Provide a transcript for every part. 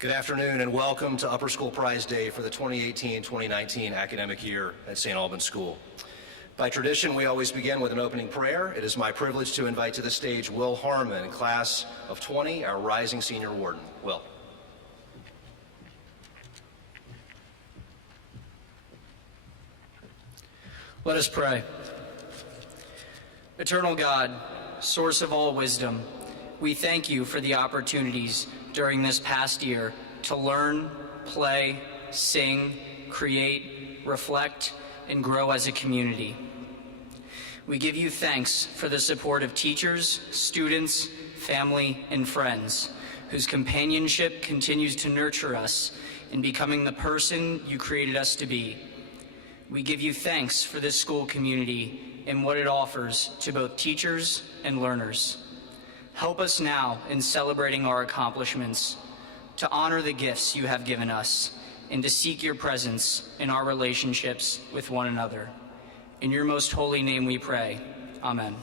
Good afternoon and welcome to Upper School Prize Day for the 2018-2019 academic year at St. Albans School. By tradition, we always begin with an opening prayer. It is my privilege to invite to the stage Will Harmon, class of 20, our rising senior warden. Will. Let us pray. Eternal God, source of all wisdom, we thank you for the opportunities during this past year to learn, play, sing, create, reflect, and grow as a community. We give you thanks for the support of teachers, students, family, and friends, whose companionship continues to nurture us in becoming the person you created us to be. We give you thanks for this school community and what it offers to both teachers and learners. Help us now in celebrating our accomplishments, to honor the gifts you have given us, and to seek your presence in our relationships with one another. In your most holy name we pray. Amen.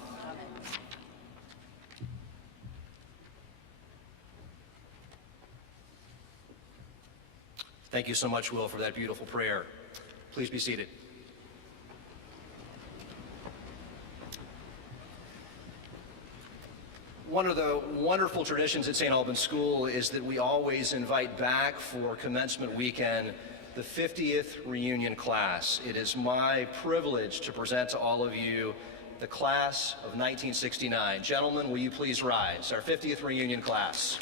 Thank you so much, Will, for that beautiful prayer. Please be seated. One of the wonderful traditions at St. Albans School is that we always invite back for commencement weekend the 50th reunion class. It is my privilege to present to all of you the class of 1969. Gentlemen, will you please rise? Our 50th reunion class.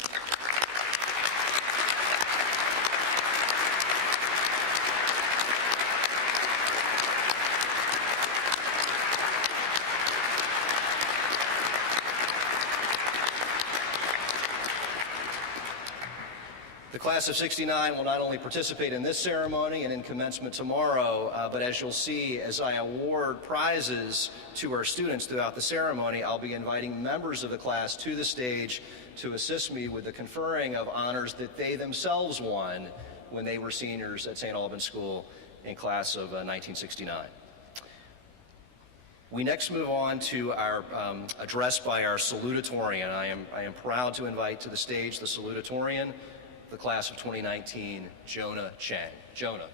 The class of 69 will not only participate in this ceremony and in commencement tomorrow, but as you'll see, as I award prizes to our students throughout the ceremony, I'll be inviting members of the class to the stage to assist me with the conferring of honors that they themselves won when they were seniors at St. Albans School in class of 1969. We next move on to our address by our Salutatorian. I am proud to invite to the stage the Salutatorian, the class of 2019, Jonah Chang. Jonah.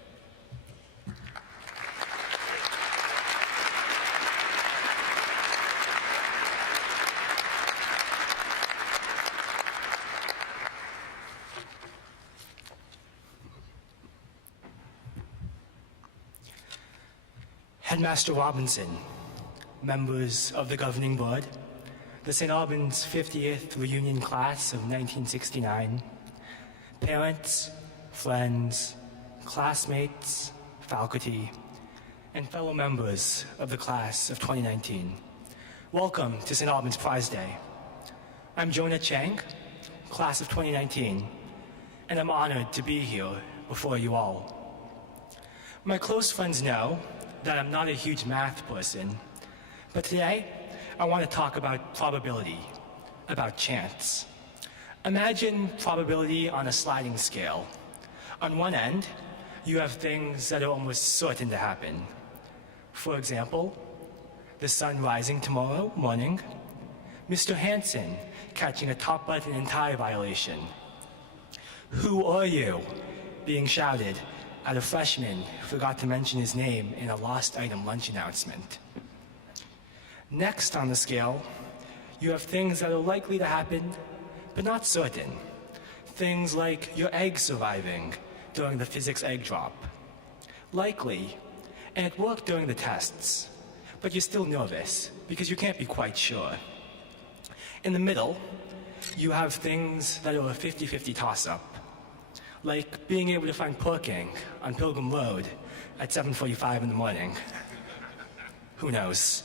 Headmaster Robinson, members of the governing board, the St. Albans 50th reunion class of 1969, parents, friends, classmates, faculty, and fellow members of the class of 2019. Welcome to St. Albans Prize Day. I'm Jonah Chang, class of 2019, and I'm honored to be here before you all. My close friends know that I'm not a huge math person, but today I want to talk about probability, about chance. Imagine probability on a sliding scale. On one end, you have things that are almost certain to happen. For example, the sun rising tomorrow morning, Mr. Hansen catching a top button and tie violation. Who are you? Being shouted at a freshman who forgot to mention his name in a lost item lunch announcement. Next on the scale, you have things that are likely to happen but not certain. Things like your egg surviving during the physics egg drop. Likely, and it worked during the tests, but you're still nervous because you can't be quite sure. In the middle, you have things that are a 50-50 toss-up, like being able to find parking on Pilgrim Road at 7:45 in the morning. Who knows?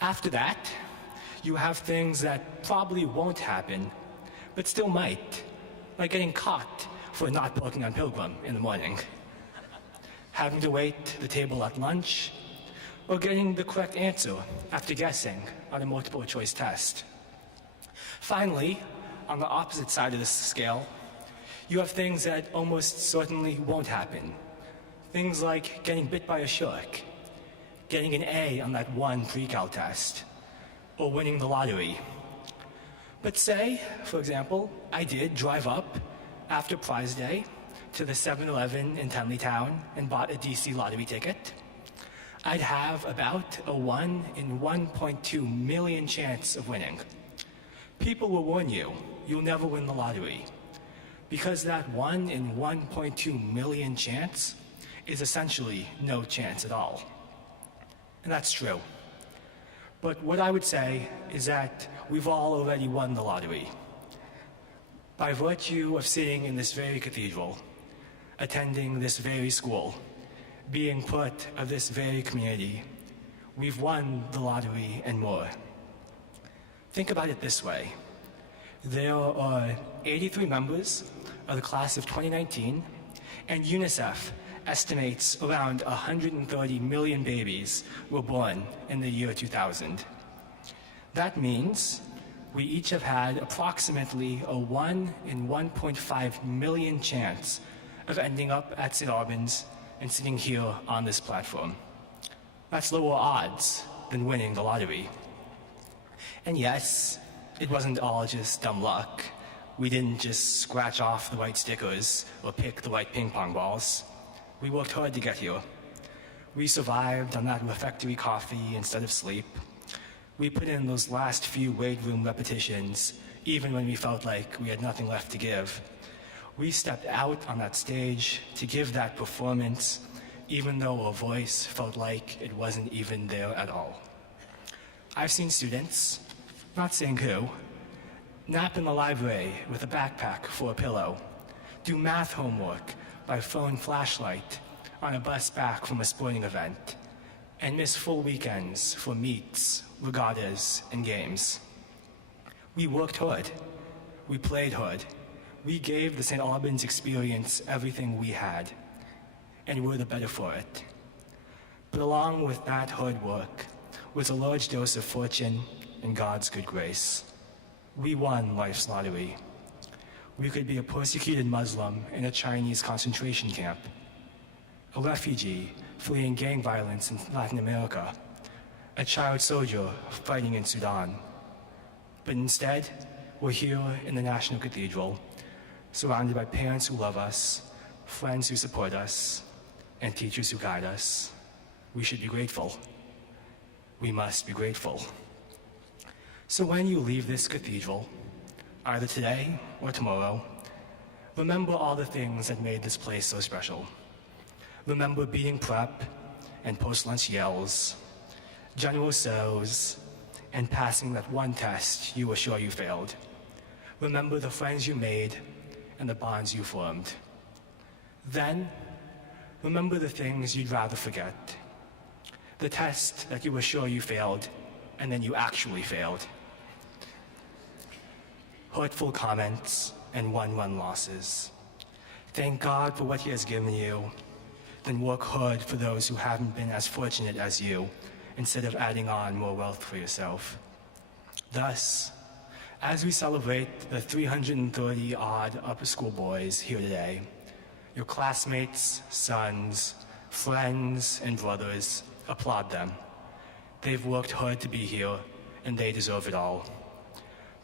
After that, you have things that probably won't happen, but still might, like getting caught for not parking on Pilgrim in the morning, having to wait the table at lunch, or getting the correct answer after guessing on a multiple choice test. Finally, on the opposite side of the scale, you have things that almost certainly won't happen. Things like getting bit by a shark, getting an A on that one pre-cal test, or winning the lottery. But say, for example, I did drive up after prize day to the 7-Eleven in Tenleytown and bought a DC lottery ticket, I'd have about a 1 in 1.2 million chance of winning. People will warn you, you'll never win the lottery, because that 1 in 1.2 million chance is essentially no chance at all. And that's true. But what I would say is that we've all already won the lottery. By virtue of sitting in this very cathedral, attending this very school, being part of this very community, we've won the lottery and more. Think about it this way. There are 83 members of the class of 2019, and UNICEF estimates around 130 million babies were born in the year 2000. That means we each have had approximately a 1 in 1.5 million chance of ending up at St. Albans and sitting here on this platform. That's lower odds than winning the lottery. And yes, it wasn't all just dumb luck. We didn't just scratch off the right stickers or pick the right ping pong balls. We worked hard to get here. We survived on that refectory coffee instead of sleep. We put in those last few weight room repetitions, even when we felt like we had nothing left to give. We stepped out on that stage to give that performance, even though our voice felt like it wasn't even there at all. I've seen students, not saying who, nap in the library with a backpack for a pillow, do math homework by phone flashlight on a bus back from a sporting event, and miss full weekends for meets, regattas, and games. We worked hard. We played hard. We gave the St. Albans experience everything we had, and we're the better for it. But along with that hard work was a large dose of fortune and God's good grace. We won life's lottery. We could be a persecuted Muslim in a Chinese concentration camp, a refugee fleeing gang violence in Latin America, a child soldier fighting in Sudan. But instead, we're here in the National Cathedral, surrounded by parents who love us, friends who support us, and teachers who guide us. We should be grateful. We must be grateful. So when you leave this cathedral, either today or tomorrow, remember all the things that made this place so special. Remember beating prep and post-lunch yells, general sows, and passing that one test you were sure you failed. Remember the friends you made and the bonds you formed. Then, remember the things you'd rather forget. The test that you were sure you failed, and then you actually failed. Hurtful comments and 1-1 losses. Thank God for what He has given you, then work hard for those who haven't been as fortunate as you, instead of adding on more wealth for yourself. Thus, as we celebrate the 330-odd upper school boys here today, your classmates, sons, friends, and brothers, applaud them. They've worked hard to be here, and they deserve it all.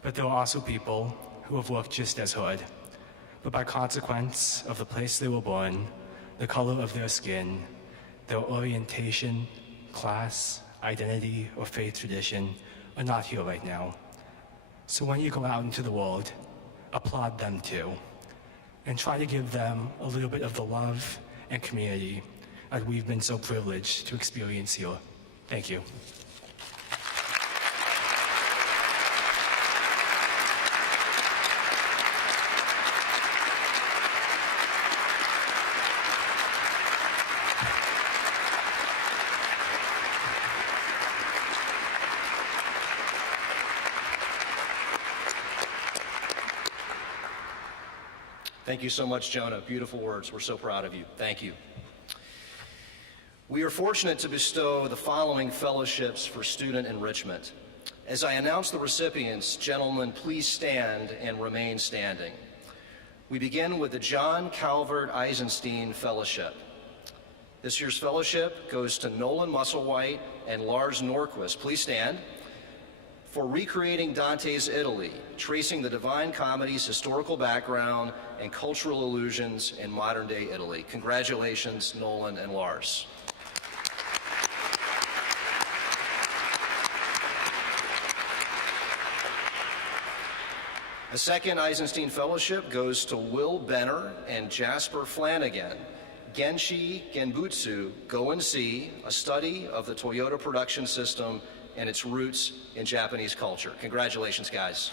But there are also people who have worked just as hard, but by consequence of the place they were born, the color of their skin, their orientation, class, identity, or faith tradition, are not here right now. So when you go out into the world, applaud them too, and try to give them a little bit of the love and community that we've been so privileged to experience here. Thank you. Thank you so much, Jonah. Beautiful words. We're so proud of you. Thank you. We are fortunate to bestow the following fellowships for student enrichment. As I announce the recipients, gentlemen, please stand and remain standing. We begin with the John Calvert Eisenstein Fellowship. This year's fellowship goes to Nolan Musselwhite and Lars Norquist. Please stand. for recreating Dante's Italy, tracing the Divine Comedy's historical background and cultural allusions in modern-day Italy. Congratulations, Nolan and Lars. A second Eisenstein Fellowship goes to Will Benner and Jasper Flanagan. Genshi Genbutsu, Go and See, a study of the Toyota production system and its roots in Japanese culture. Congratulations, guys.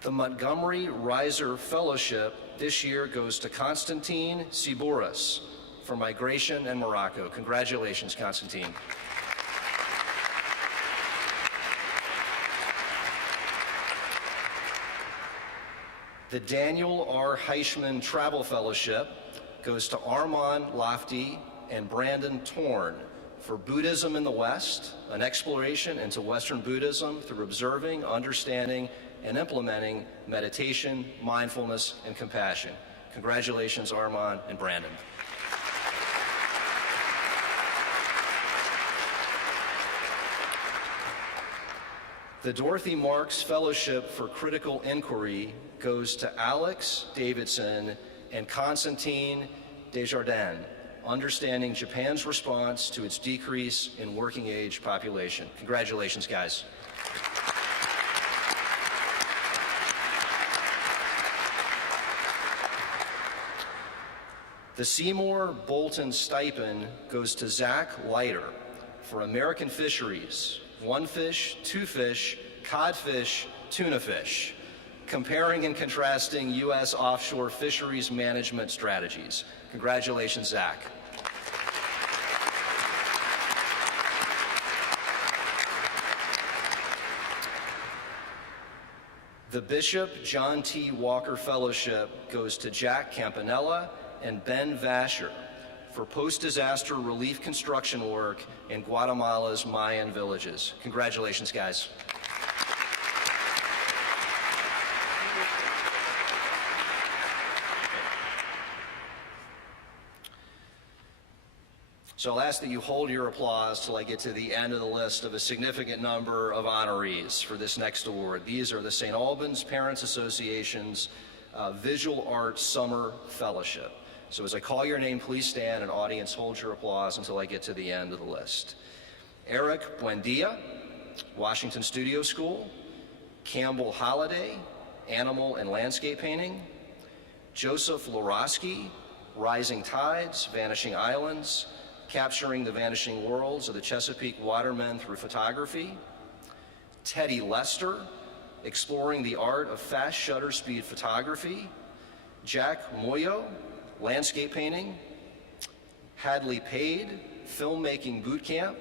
The Montgomery Reiser Fellowship this year goes to Konstantin Siburis for Migration and Morocco. Congratulations, Konstantin. The Daniel R. Heichman Travel Fellowship goes to Armand Lafty and Brandon Torn for Buddhism in the West, an exploration into Western Buddhism through observing, understanding, and implementing meditation, mindfulness, and compassion. Congratulations, Armand and Brandon. The Dorothy Marks Fellowship for Critical Inquiry goes to Alex Davidson and Constantine Desjardins, understanding Japan's response to its decrease in working age population. Congratulations, guys. The Seymour Bolton Stipend goes to Zach Leiter for American Fisheries, one fish, two fish, codfish, tuna fish, comparing and contrasting U.S. offshore fisheries management strategies. Congratulations, Zach. The Bishop John T. Walker Fellowship goes to Jack Campanella and Ben Vasher for post-disaster relief construction work in Guatemala's Mayan villages. Congratulations, guys. So I'll ask that you hold your applause till I get to the end of the list of a significant number of honorees for this next award. These are the St. Albans Parents Association's Visual Arts Summer Fellowship. So as I call your name, please stand, and audience, hold your applause until I get to the end of the list. Eric Buendia, Washington Studio School. Campbell Holliday, Animal and Landscape Painting. Joseph Lorosky, Rising Tides, Vanishing Islands, Capturing the Vanishing Worlds of the Chesapeake Watermen Through Photography. Teddy Lester, Exploring the Art of Fast Shutter Speed Photography. Jack Moyo, Landscape Painting. Hadley Pade, Filmmaking Boot Camp.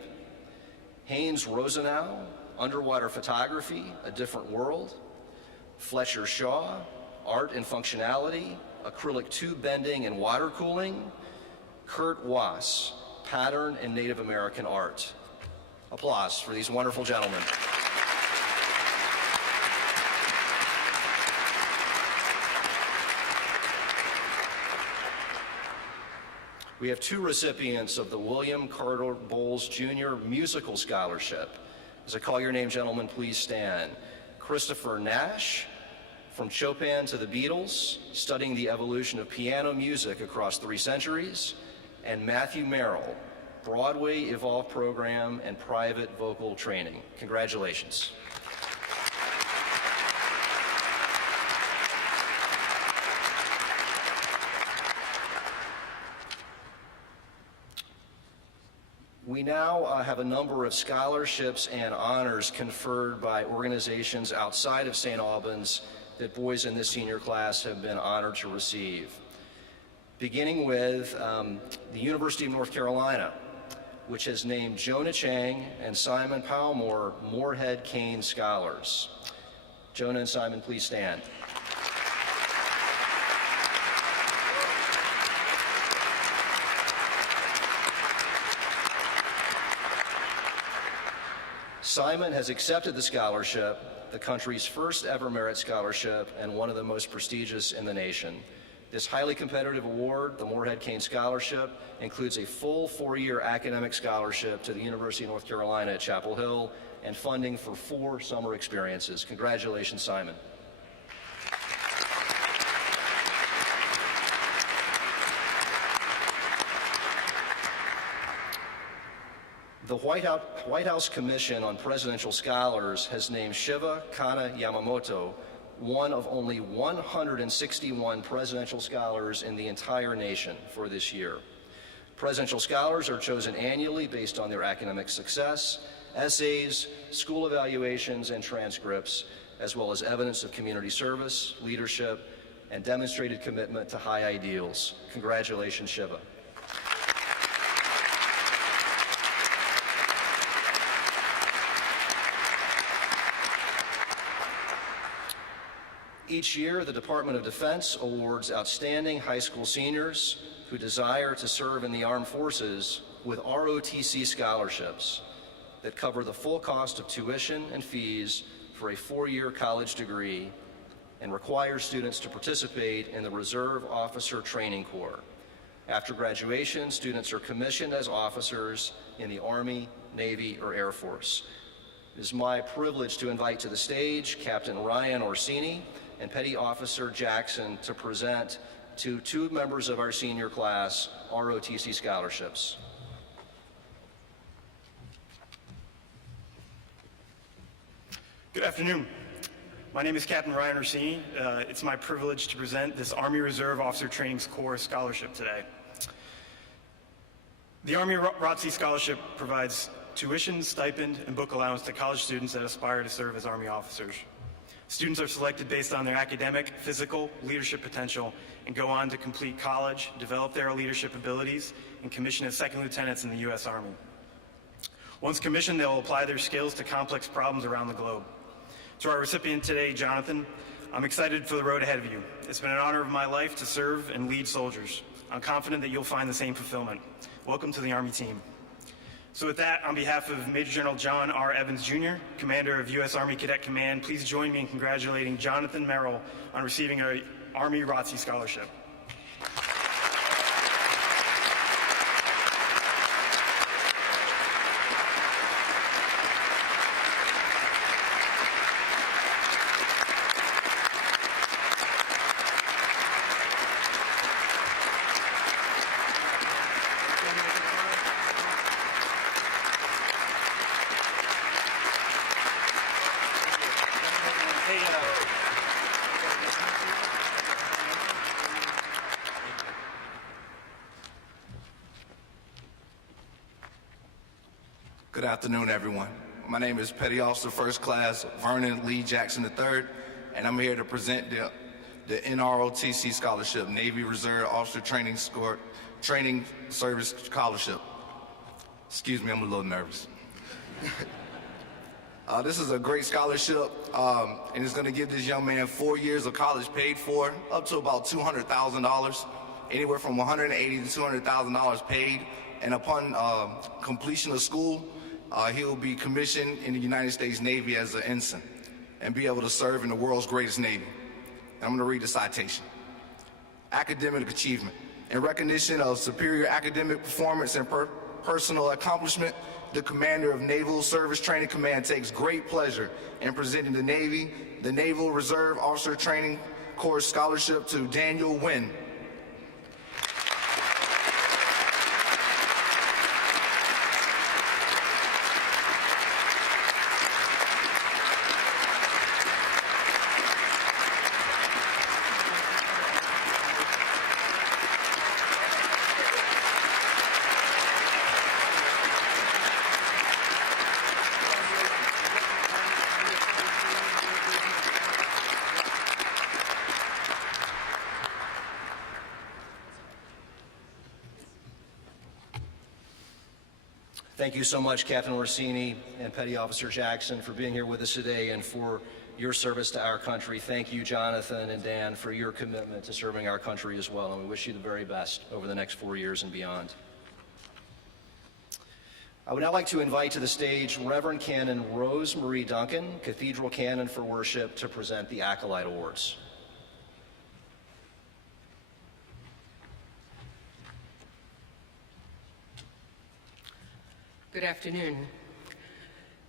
Haynes Rosenau, Underwater Photography, A Different World. Fletcher Shaw, Art and Functionality, Acrylic Tube Bending and Water Cooling. Kurt Wass, Pattern and Native American Art. Applause for these wonderful gentlemen. We have two recipients of the William Carter Bowles Jr. Musical Scholarship. As I call your name, gentlemen, please stand. Christopher Nash, From Chopin to the Beatles, Studying the Evolution of Piano Music Across 3 Centuries, and Matthew Merrill, Broadway Evolve Program and Private Vocal Training. Congratulations. We now have a number of scholarships and honors conferred by organizations outside of St. Albans that boys in this senior class have been honored to receive. Beginning with the University of North Carolina, which has named Jonah Chang and Simon Powellmore Moorhead Kane Scholars. Jonah and Simon, please stand. Simon has accepted the scholarship, the country's first ever merit scholarship and one of the most prestigious in the nation. This highly competitive award, the Moorhead Kane Scholarship, includes a full 4-year academic scholarship to the University of North Carolina at Chapel Hill and funding for 4 summer experiences. Congratulations, Simon. The White House Commission on Presidential Scholars has named Shiva Kana Yamamoto one of only 161 presidential scholars in the entire nation for this year. Presidential scholars are chosen annually based on their academic success, essays, school evaluations, and transcripts, as well as evidence of community service, leadership, and demonstrated commitment to high ideals. Congratulations, Shiva. Each year, the Department of Defense awards outstanding high school seniors who desire to serve in the armed forces with ROTC scholarships that cover the full cost of tuition and fees for a 4-year college degree and require students to participate in the Reserve Officer Training Corps. After graduation, students are commissioned as officers in the Army, Navy, or Air Force. It is my privilege to invite to the stage Captain Ryan Orsini and Petty Officer Jackson to present to 2 members of our senior class ROTC scholarships. Good afternoon. My name is Captain Ryan Orsini. It's my privilege to present this Army Reserve Officer Training Corps Scholarship today. The Army ROTC Scholarship provides tuition, stipend, and book allowance to college students that aspire to serve as Army officers. Students are selected based on their academic, physical, leadership potential, and go on to complete college, develop their leadership abilities, and commission as second lieutenants in the U.S. Army. Once commissioned, they'll apply their skills to complex problems around the globe. To our recipient today, Jonathan, I'm excited for the road ahead of you. It's been an honor of my life to serve and lead soldiers. I'm confident that you'll find the same fulfillment. Welcome to the Army team. So with that, on behalf of Major General John R. Evans, Jr., Commander of U.S. Army Cadet Command, please join me in congratulating Jonathan Merrill on receiving an Army ROTC Scholarship. Good afternoon, everyone. My name is Petty Officer First Class Vernon Lee Jackson III, and I'm here to present the NROTC Scholarship, Navy Reserve Officer Training Service Scholarship. Excuse me, I'm a little nervous. This is a great scholarship, and it's going to give this young man 4 years of college paid for, up to about $200,000, anywhere from $180,000 to $200,000 paid. And upon completion of school, he will be commissioned in the United States Navy as an ensign and be able to serve in the world's greatest Navy. And I'm going to read the citation. Academic achievement. In recognition of superior academic performance and personal accomplishment, the Commander of Naval Service Training Command takes great pleasure in presenting the Naval Reserve Officer Training Corps Scholarship to Daniel Wynn. Thank you so much, Captain Orsini and Petty Officer Jackson, for being here with us today and for your service to our country. Thank you, Jonathan and Dan, for your commitment to serving our country as well, and we wish you the very best over the next 4 years and beyond. I would now like to invite to the stage Reverend Canon Rose Marie Duncan, Cathedral Canon for Worship, to present the Acolyte Awards. Good afternoon.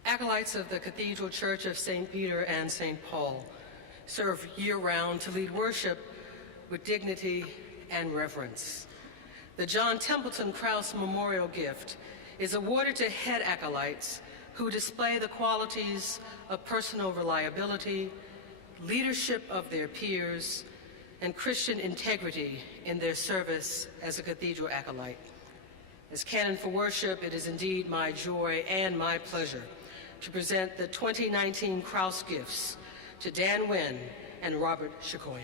Acolytes of the Cathedral Church of St. Peter and St. Paul serve year-round to lead worship with dignity and reverence. The John Templeton Krause Memorial Gift is awarded to head acolytes who display the qualities of personal reliability, leadership of their peers, and Christian integrity in their service as a cathedral acolyte. As canon for worship, it is indeed my joy and my pleasure to present the 2019 Krause Gifts to Dan Wynn and Robert Shikoyan.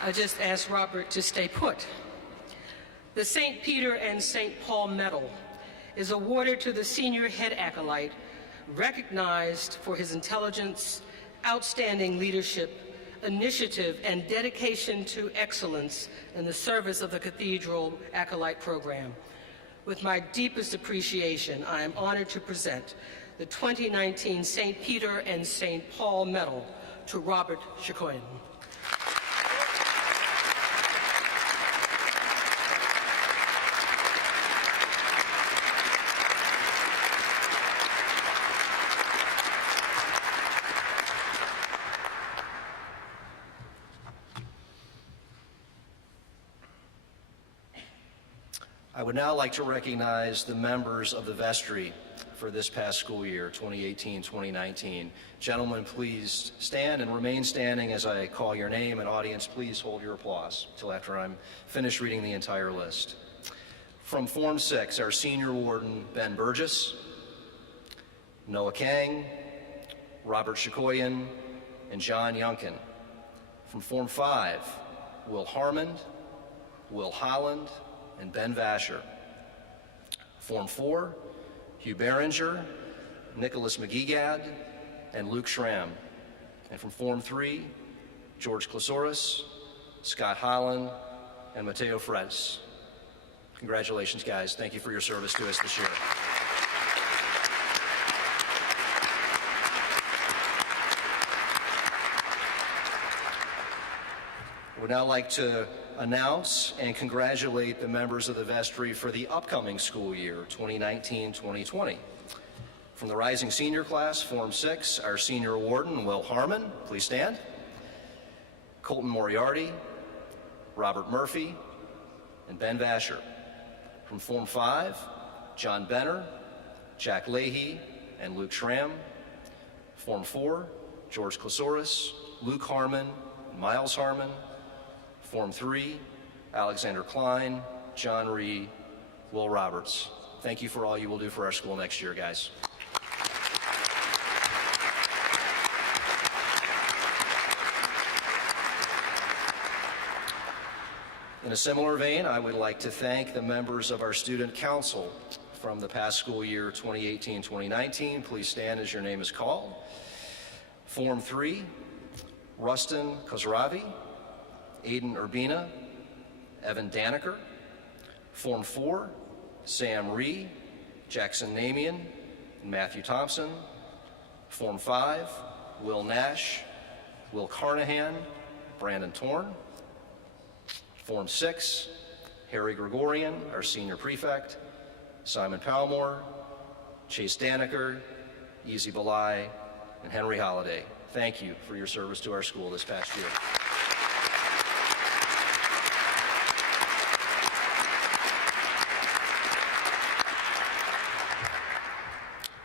I just asked Robert to stay put. The St. Peter and St. Paul Medal is awarded to the senior head acolyte, recognized for his intelligence, outstanding leadership, initiative, and dedication to excellence in the service of the Cathedral Acolyte Program. With my deepest appreciation, I am honored to present the 2019 St. Peter and St. Paul Medal to Robert Shikoyan. I would now like to recognize the members of the vestry for this past school year, 2018-2019. Gentlemen, please stand and remain standing as I call your name, and audience, please hold your applause until after I'm finished reading the entire list. From Form 6, our senior warden, Ben Burgess, Noah Kang, Robert Shikoyan, and John Yunkin. From Form 5, Will Harmond, Will Holland, and Ben Vasher. Form 4, Hugh Behringer, Nicholas McGeegad, and Luke Schramm. And from Form 3, George Klausouris, Scott Holland, and Mateo Freds. Congratulations, guys. Thank you for your service to us this year. I would now like to announce and congratulate the members of the vestry for the upcoming school year, 2019-2020. From the rising senior class, Form 6, our senior warden, Will Harmon, please stand. Colton Moriarty, Robert Murphy, and Ben Vasher. From Form 5, John Benner, Jack Leahy, and Luke Schramm. Form 4, George Klausouris, Luke Harmon, and Miles Harmon. Form 3, Alexander Klein, John Ree, Will Roberts. Thank you for all you will do for our school next year, guys. In a similar vein, I would like to thank the members of our student council from the past school year, 2018-2019. Please stand as your name is called. Form 3, Rustin Khosravi, Aiden Urbina, Evan Daniker. Form 4, Sam Ree, Jackson Namian, and Matthew Thompson. Form 5, Will Nash, Will Carnahan, Brandon Torn. Form 6, Harry Gregorian, our senior prefect, Simon Palmore, Chase Daniker, Easy Belai, and Henry Holliday. Thank you for your service to our school this past year.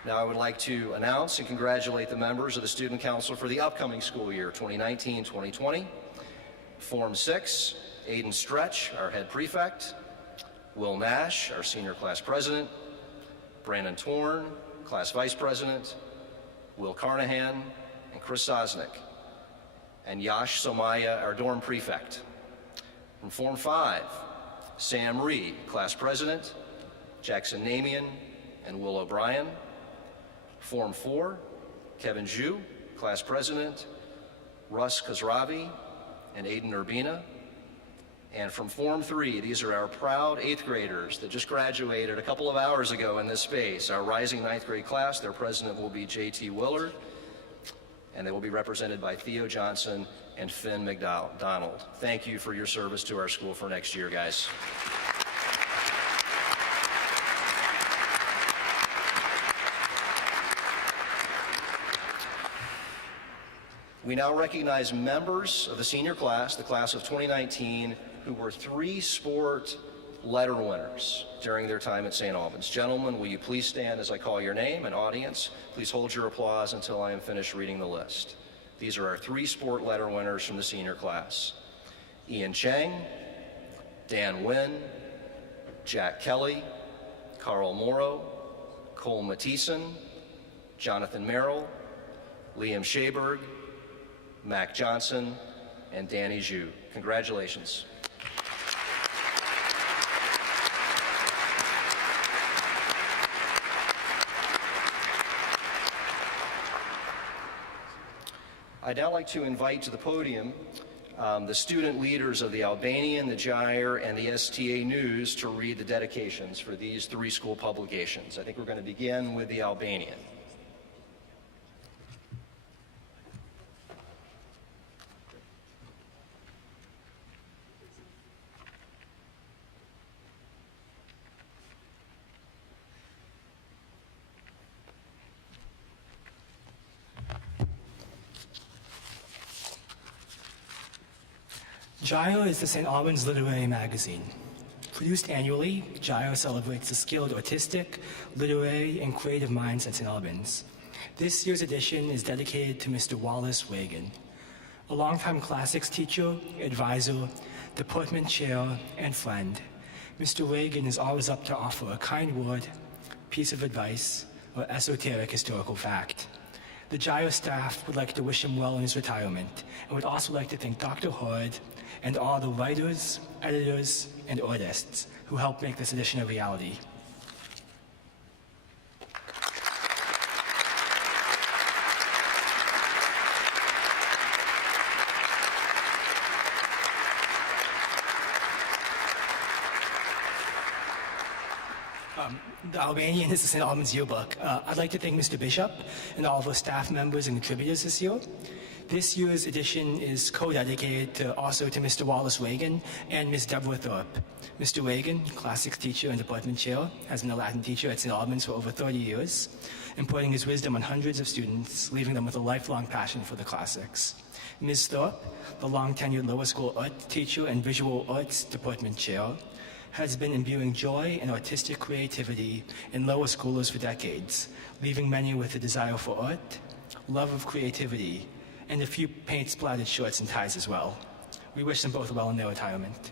Now I would like to announce and congratulate the members of the Student Council for the upcoming school year, 2019-2020. Form 6, Aiden Stretch, our head prefect, Will Nash, our senior class president, Brandon Torn, class vice president, Will Carnahan, and Chris Sosnick, and Yash Somaya, our dorm prefect. From Form 5, Sam Ree, class president, Jackson Namian, and Will O'Brien. Form 4, Kevin Zhu, class president, Russ Khosravi, and Aiden Urbina. And from Form 3, these are our proud 8th graders that just graduated a couple of hours ago in this space, our rising 9th grade class. Their president will be J.T. Willard, and they will be represented by Theo Johnson and Finn McDonald. Thank you for your service to our school for next year, guys. We now recognize members of the senior class, the class of 2019, who were 3 sport letter winners during their time at St. Albans. Gentlemen, will you please stand as I call your name, and audience, please hold your applause until I am finished reading the list. These are our 3 sport letter winners from the senior class: Ian Chang, Dan Wynn, Jack Kelly, Carl Morrow, Cole Mathieson, Jonathan Merrill, Liam Shaberg, Mac Johnson, and Danny Zhu. Congratulations. I'd now like to invite to the podium the student leaders of the Albanian, the Gyre, and the STA News to read the dedications for these 3 school publications. I think we're going to begin with the Albanian. Gyre is the St. Albans literary magazine. Produced annually, Gyre celebrates the skilled artistic, literary, and creative minds at St. Albans. This year's edition is dedicated to Mr. Wallace Reagan, a longtime classics teacher, advisor, department chair, and friend. Mr. Reagan is always up to offer a kind word, piece of advice, or esoteric historical fact. The Gyre staff would like to wish him well in his retirement, and would also like to thank Dr. Hord and all the writers, editors, and artists who helped make this edition a reality. The Albanian is the St. Albans yearbook. I'd like to thank Mr. Bishop and all of our staff members and contributors this year. This year's edition is co-dedicated also to Mr. Wallace Reagan and Ms. Deborah Thorpe. Mr. Reagan, classics teacher and department chair, has been a Latin teacher at St. Albans for over 30 years, imparting his wisdom on hundreds of students, leaving them with a lifelong passion for the classics. Ms. Thorpe, the long-tenured lower school art teacher and visual arts department chair, has been imbuing joy and artistic creativity in lower schoolers for decades, leaving many with a desire for art, love of creativity, and a few paint-splattered shorts and ties as well. We wish them both well in their retirement.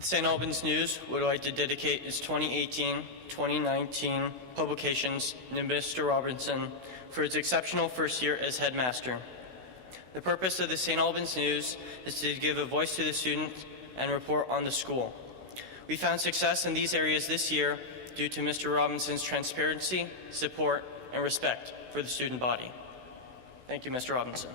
St. Albans News would like to dedicate its 2018-2019 publications to Mr. Robinson for his exceptional first year as headmaster. The purpose of the St. Albans News is to give a voice to the students and report on the school. We found success in these areas this year due to Mr. Robinson's transparency, support, and respect for the student body. Thank you, Mr. Robinson.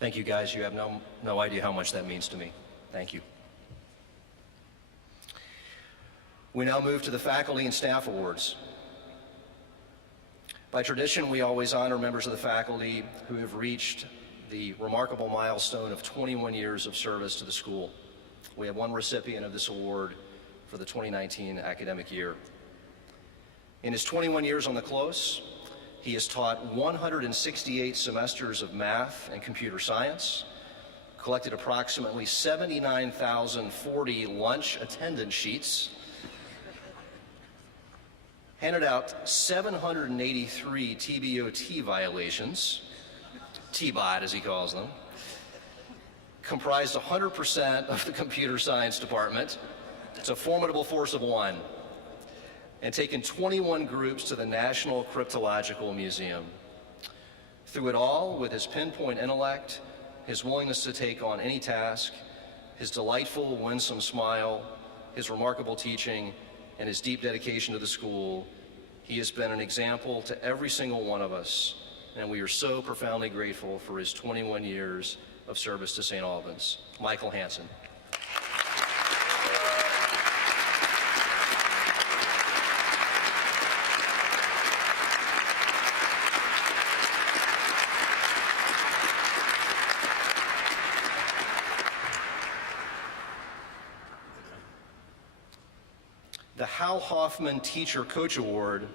Thank you, guys. You have no idea how much that means to me. Thank you. We now move to the Faculty and Staff Awards. By tradition, we always honor members of the faculty who have reached the remarkable milestone of 21 years of service to the school. We have one recipient of this award for the 2019 academic year. In his 21 years on the close, he has taught 168 semesters of math and computer science, collected approximately 79,040 lunch attendance sheets, handed out 783 TBOT violations, T-BOT as he calls them, comprised 100% of the computer science department. It's a formidable force of one, and taken 21 groups to the National Cryptological Museum. Through it all, with his pinpoint intellect, his willingness to take on any task, his delightful, winsome smile, his remarkable teaching, and his deep dedication to the school, he has been an example to every single one of us, and we are so profoundly grateful for his 21 years of service to St. Albans. Michael Hansen. The Hal Hoffman Teacher Coach Award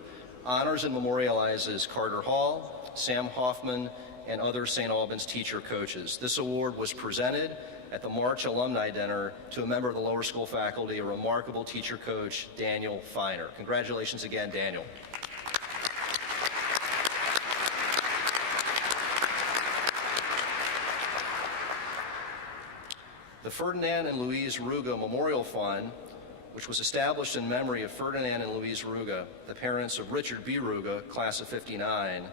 honors and memorializes Carter Hall, Sam Hoffman, and other St. Albans teacher coaches. This award was presented at the March Alumni Dinner to a member of the lower school faculty, a remarkable teacher coach, Daniel Feiner. Congratulations again, Daniel. The Ferdinand and Louise Ruga Memorial Fund, which was established in memory of Ferdinand and Louise Ruga, the parents of Richard B. Ruga, class of '59,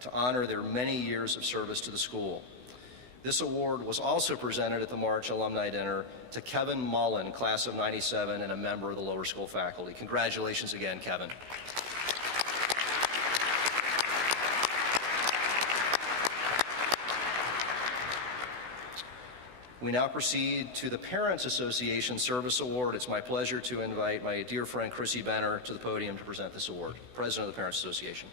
to honor their many years of service to the school. This award was also presented at the March Alumni Dinner to Kevin Mullen, class of '97, and a member of the lower school faculty. Congratulations again, Kevin. We now proceed to the Parents Association Service Award. It's my pleasure to invite my dear friend Chrissy Benner to the podium to present this award, President of the Parents Association.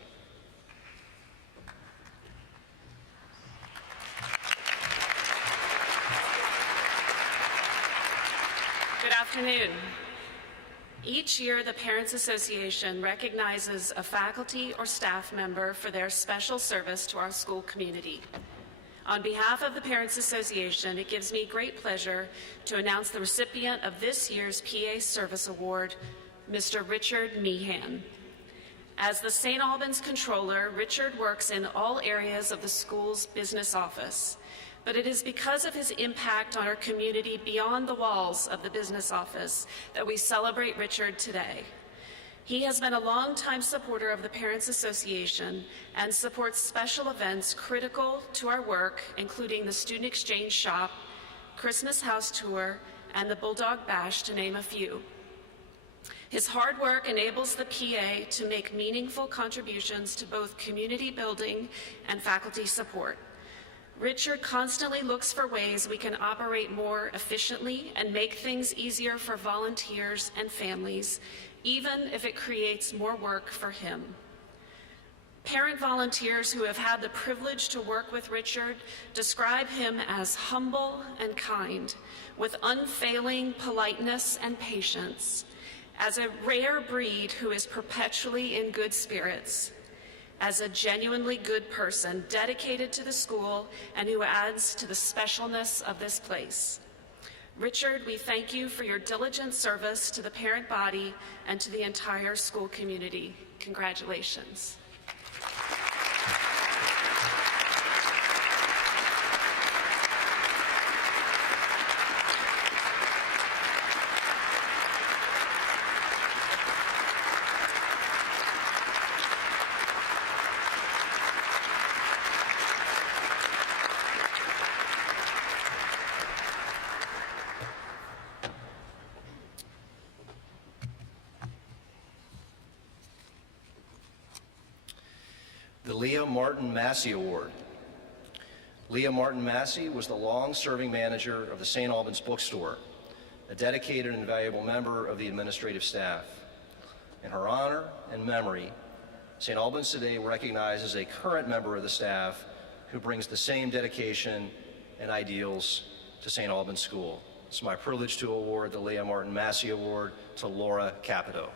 Good afternoon. Each year, the Parents Association recognizes a faculty or staff member for their special service to our school community. On behalf of the Parents Association, it gives me great pleasure to announce the recipient of this year's PA Service Award, Mr. Richard Meehan. As the St. Albans Controller, Richard works in all areas of the school's business office, but it is because of his impact on our community beyond the walls of the business office that we celebrate Richard today. He has been a longtime supporter of the Parents Association and supports special events critical to our work, including the Student Exchange Shop, Christmas House Tour, and the Bulldog Bash, to name a few. His hard work enables the PA to make meaningful contributions to both community building and faculty support. Richard constantly looks for ways we can operate more efficiently and make things easier for volunteers and families, even if it creates more work for him. Parent volunteers who have had the privilege to work with Richard describe him as humble and kind, with unfailing politeness and patience, as a rare breed who is perpetually in good spirits, as a genuinely good person dedicated to the school and who adds to the specialness of this place. Richard, we thank you for your diligent service to the parent body and to the entire school community. Congratulations. The Leah Martin Massey Award. Leah Martin Massey was the long-serving manager of the St. Albans Bookstore, a dedicated and valuable member of the administrative staff. In her honor and memory, St. Albans today recognizes a current member of the staff who brings the same dedication and ideals to St. Albans School. It's my privilege to award the Leah Martin Massey Award to Laura Capito.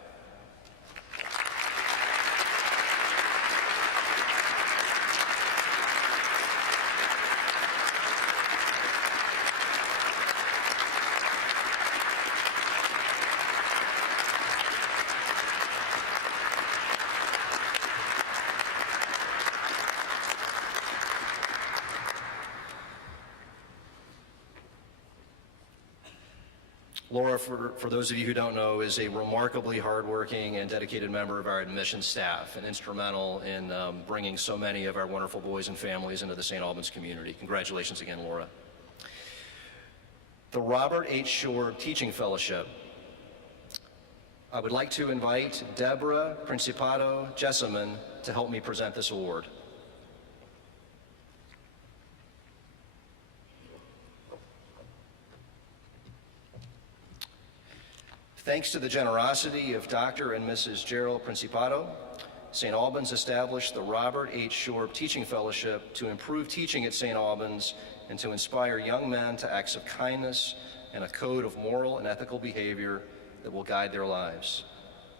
Laura, for those of you who don't know, is a remarkably hardworking and dedicated member of our admissions staff and instrumental in bringing so many of our wonderful boys and families into the St. Albans community. Congratulations again, Laura. The Robert H. Shorb Teaching Fellowship. I would like to invite Deborah Principato Jessamine to help me present this award. Thanks to the generosity of Dr. and Mrs. Gerald Principato, St. Albans established the Robert H. Shorb Teaching Fellowship to improve teaching at St. Albans and to inspire young men to acts of kindness and a code of moral and ethical behavior that will guide their lives.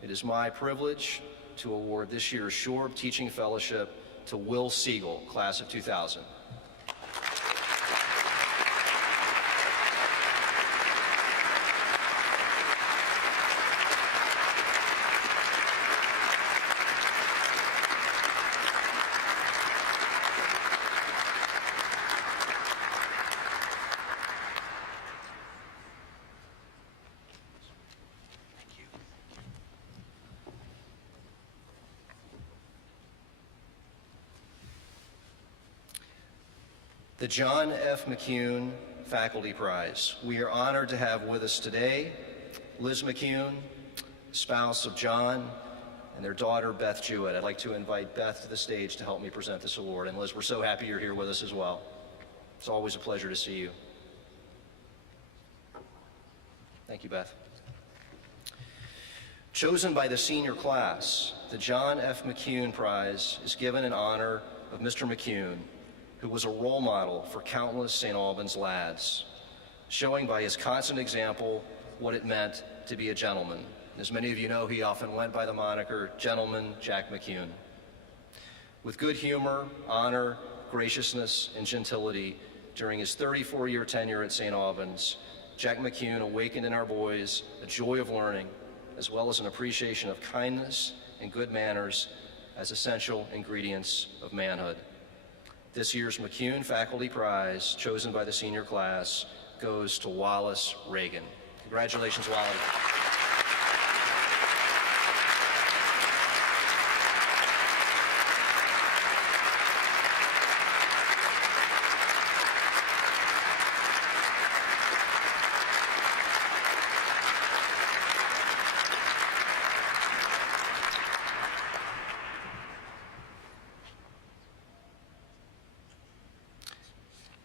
It is my privilege to award this year's Shorb Teaching Fellowship to Will Siegel, class of 2000. The John F. McCune Faculty Prize. We are honored to have with us today Liz McCune, spouse of John, and their daughter, Beth Jewett. I'd like to invite Beth to the stage to help me present this award. And Liz, we're so happy you're here with us as well. It's always a pleasure to see you. Thank you, Beth. Chosen by the senior class, the John F. McCune Prize is given in honor of Mr. McCune, who was a role model for countless St. Albans lads, showing by his constant example what it meant to be a gentleman. As many of you know, he often went by the moniker Gentleman Jack McCune. With good humor, honor, graciousness, and gentility during his 34-year tenure at St. Albans, Jack McCune awakened in our boys a joy of learning, as well as an appreciation of kindness and good manners as essential ingredients of manhood. This year's McCune Faculty Prize, chosen by the senior class, goes to Wallace Reagan. Congratulations, Wally.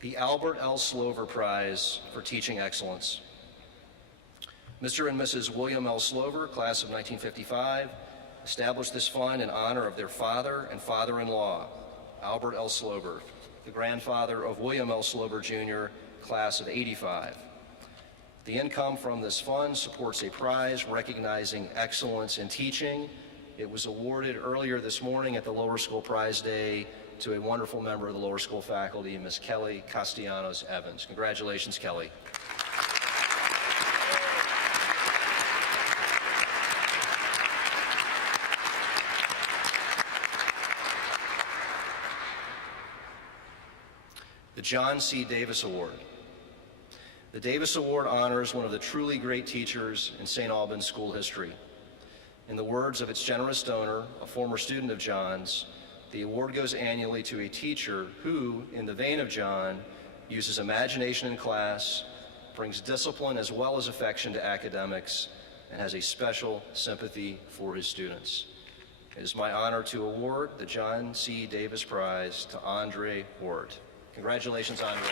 The Albert L. Slover Prize for Teaching Excellence. Mr. and Mrs. William L. Slover, class of 1955, established this fund in honor of their father and father-in-law, Albert L. Slover, the grandfather of William L. Slover, Jr., class of 85. The income from this fund supports a prize recognizing excellence in teaching. It was awarded earlier this morning at the Lower School Prize Day to a wonderful member of the lower school faculty, Ms. Kelly Castellanos Evans. Congratulations, Kelly. The John C. Davis Award. The Davis Award honors one of the truly great teachers in St. Albans school history. In the words of its generous donor, a former student of John's, the award goes annually to a teacher who, in the vein of John, uses imagination in class, brings discipline as well as affection to academics, and has a special sympathy for his students. It is my honor to award the John C. Davis Prize to Andre Hort. Congratulations, Andre.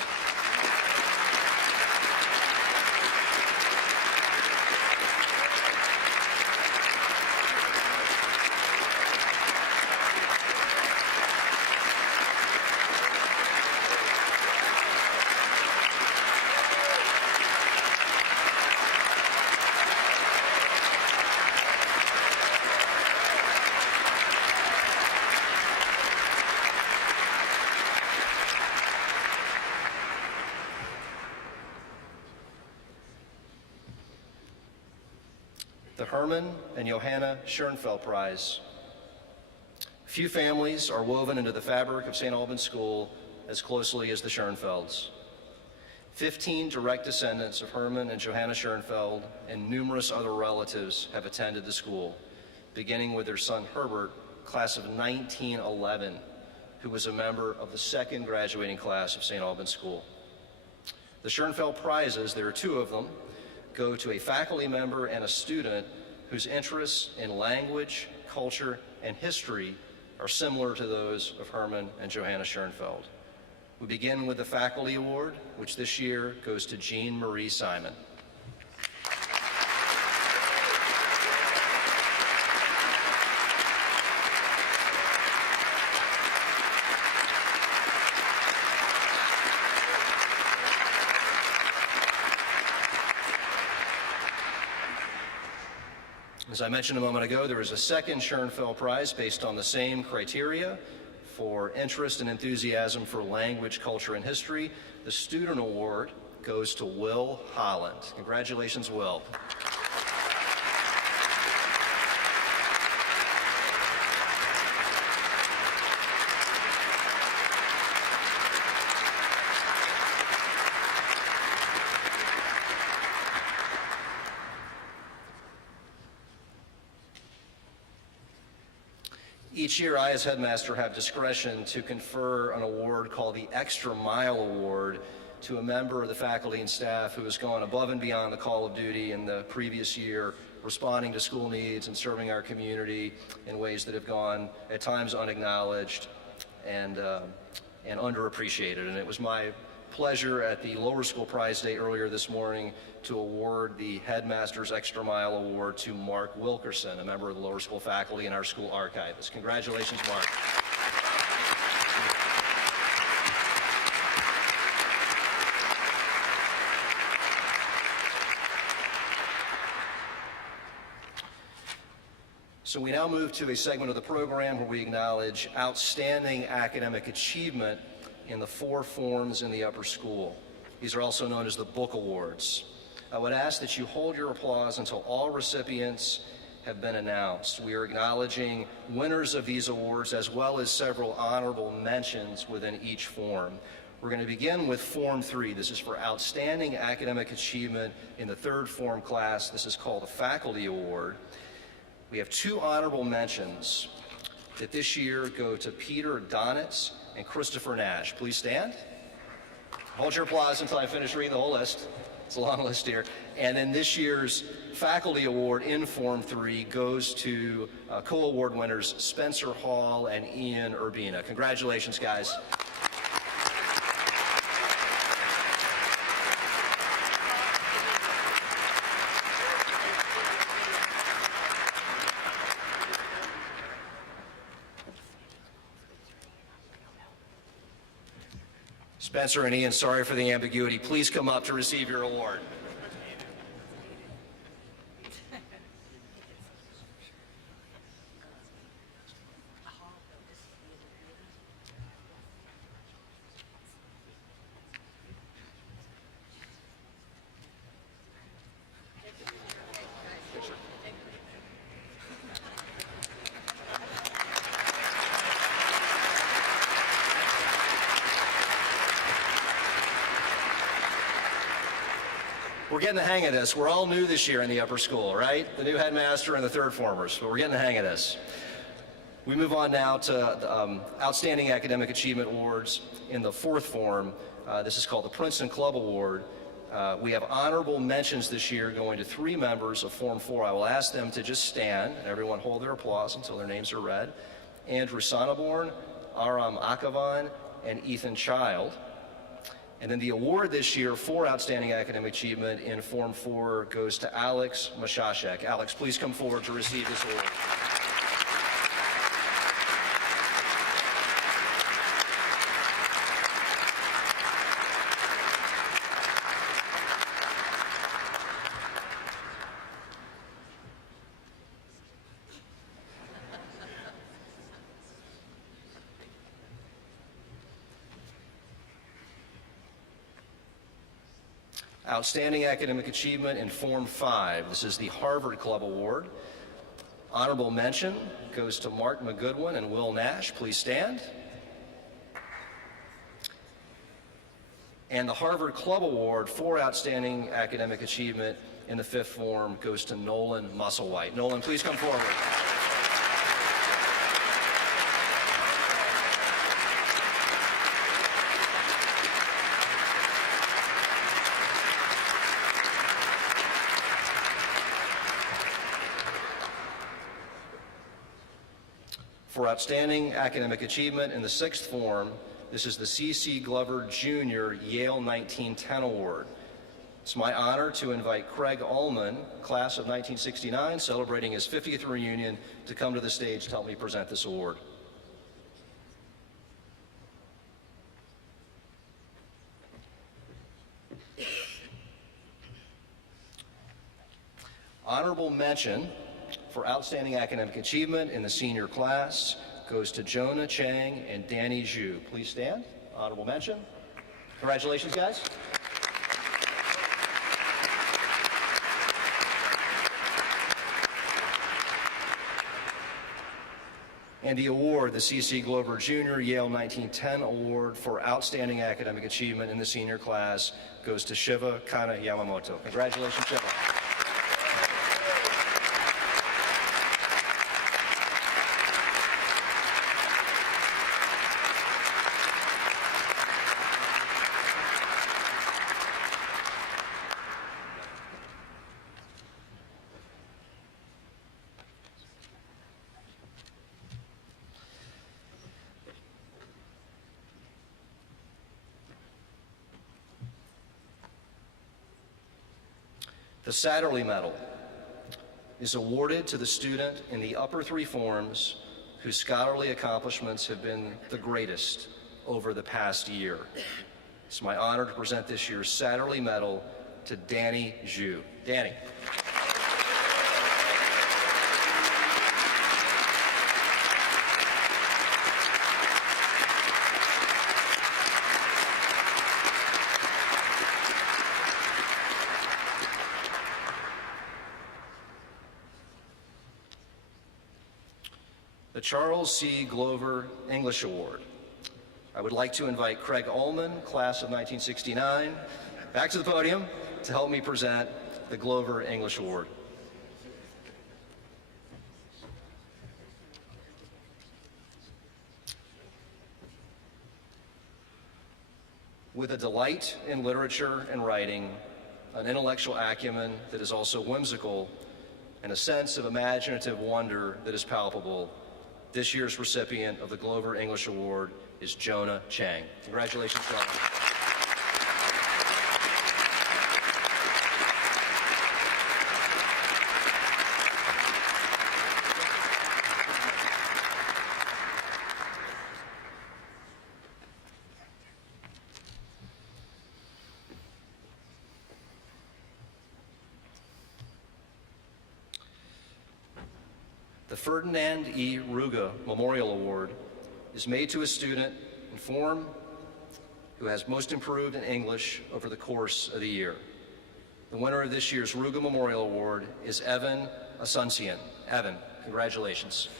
Herman and Johanna Schoenfeld Prize. Few families are woven into the fabric of St. Albans School as closely as the Schoenfelds. 15 direct descendants of Herman and Johanna Schoenfeld and numerous other relatives have attended the school, beginning with their son Herbert, class of 1911, who was a member of the second graduating class of St. Albans School. The Schoenfeld Prizes, there are 2 of them, go to a faculty member and a student whose interests in language, culture, and history are similar to those of Herman and Johanna Schoenfeld. We begin with the Faculty Award, which this year goes to Jean Marie Simon. As I mentioned a moment ago, there is a second Schoenfeld Prize based on the same criteria for interest and enthusiasm for language, culture, and history. The Student Award goes to Will Holland. Congratulations, Will. Each year, I, as headmaster, have discretion to confer an award called the Extra Mile Award to a member of the faculty and staff who has gone above and beyond the call of duty in the previous year, responding to school needs and serving our community in ways that have gone at times unacknowledged and underappreciated. And it was my pleasure at the Lower School Prize Day earlier this morning to award the Headmaster's Extra Mile Award to Mark Wilkerson, a member of the Lower School faculty and our school archivist. Congratulations, Mark. So we now move to a segment of the program where we acknowledge outstanding academic achievement in the 4 forms in the upper school. These are also known as the Book Awards. I would ask that you hold your applause until all recipients have been announced. We are acknowledging winners of these awards as well as several honorable mentions within each form. We're going to begin with Form 3. This is for outstanding academic achievement in the 3rd form class. This is called the Faculty Award. We have 2 honorable mentions that this year go to Peter Donitz and Christopher Nash. Please stand. Hold your applause until I finish reading the whole list. It's a long list here. And then this year's Faculty Award in Form 3 goes to co-award winners Spencer Hall and Ian Urbina. Congratulations, guys. Spencer and Ian, sorry for the ambiguity. Please come up to receive your award. We're getting the hang of this. We're all new this year in the upper school, right? The new headmaster and the 3rd formers, but we're getting the hang of this. We move on now to the, Outstanding Academic Achievement Awards in the 4th form. This is called the Princeton Club Award. We have honorable mentions this year going to 3 members of Form 4. I will ask them to just stand and everyone hold their applause until their names are read. Andrew Sonneborn, Aram Akavan, and Ethan Child. And then the award this year for Outstanding Academic Achievement in Form 4 goes to Alex Mashashek. Alex, please come forward to receive this award. Outstanding Academic Achievement in Form 5. This is the Harvard Club Award. Honorable mention goes to Mark McGoodwin and Will Nash. Please stand. And the Harvard Club Award for Outstanding Academic Achievement in the 5th form goes to Nolan Musselwhite. Nolan, please come forward. For Outstanding Academic Achievement in the 6th form, this is the C.C. Glover Jr. Yale 1910 Award. It's my honor to invite Craig Ullman, class of 1969, celebrating his 50th reunion, to come to the stage to help me present this award. Honorable mention for Outstanding Academic Achievement in the senior class goes to Jonah Chang and Danny Zhu. Please stand. Honorable mention. Congratulations, guys. And the award, the C.C. Glover Jr. Yale 1910 Award for Outstanding Academic Achievement in the senior class goes to Shiva Kana Yamamoto. Congratulations, Shiva. The Satterley Medal is awarded to the student in the upper 3 forms whose scholarly accomplishments have been the greatest over the past year. It's my honor to present this year's Satterley Medal to Danny Zhu. Danny. The Charles C. Glover English Award. I would like to invite Craig Ullman, class of 1969, back to the podium to help me present the Glover English Award. With a delight in literature and writing, an intellectual acumen that is also whimsical, and a sense of imaginative wonder that is palpable, this year's recipient of the Glover English Award is Jonah Chang. Congratulations, Jonah. The Ferdinand E. Ruga Memorial Award is made to a student in form who has most improved in English over the course of the year. The winner of this year's Ruga Memorial Award is Evan Asuncion. Evan, congratulations.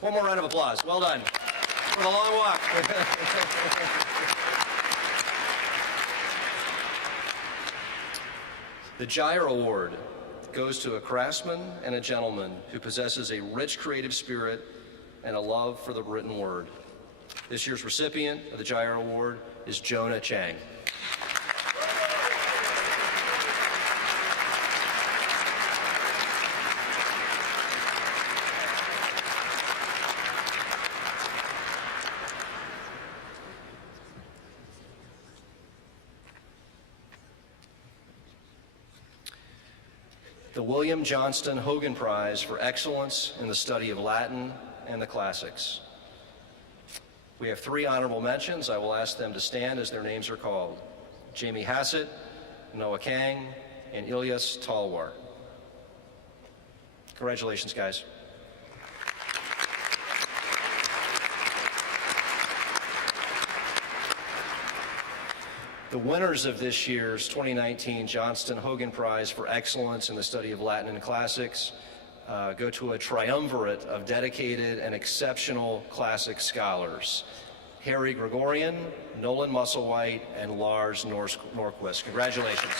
One more round of applause. Well done. For the long walk. The Gyre Award goes to a craftsman and a gentleman who possesses a rich creative spirit and a love for the written word. This year's recipient of the Gyre Award is Jonah Chang. the William Johnston Hogan Prize for Excellence in the Study of Latin and the Classics. We have 3 honorable mentions. I will ask them to stand as their names are called. Jamie Hassett, Noah Kang, and Ilyas Talwar. Congratulations, guys. The winners of this year's 2019 Johnston Hogan Prize for Excellence in the Study of Latin and Classics go to a triumvirate of dedicated and exceptional classic scholars: Harry Gregorian, Nolan Musselwhite, and Lars Norquist. Congratulations.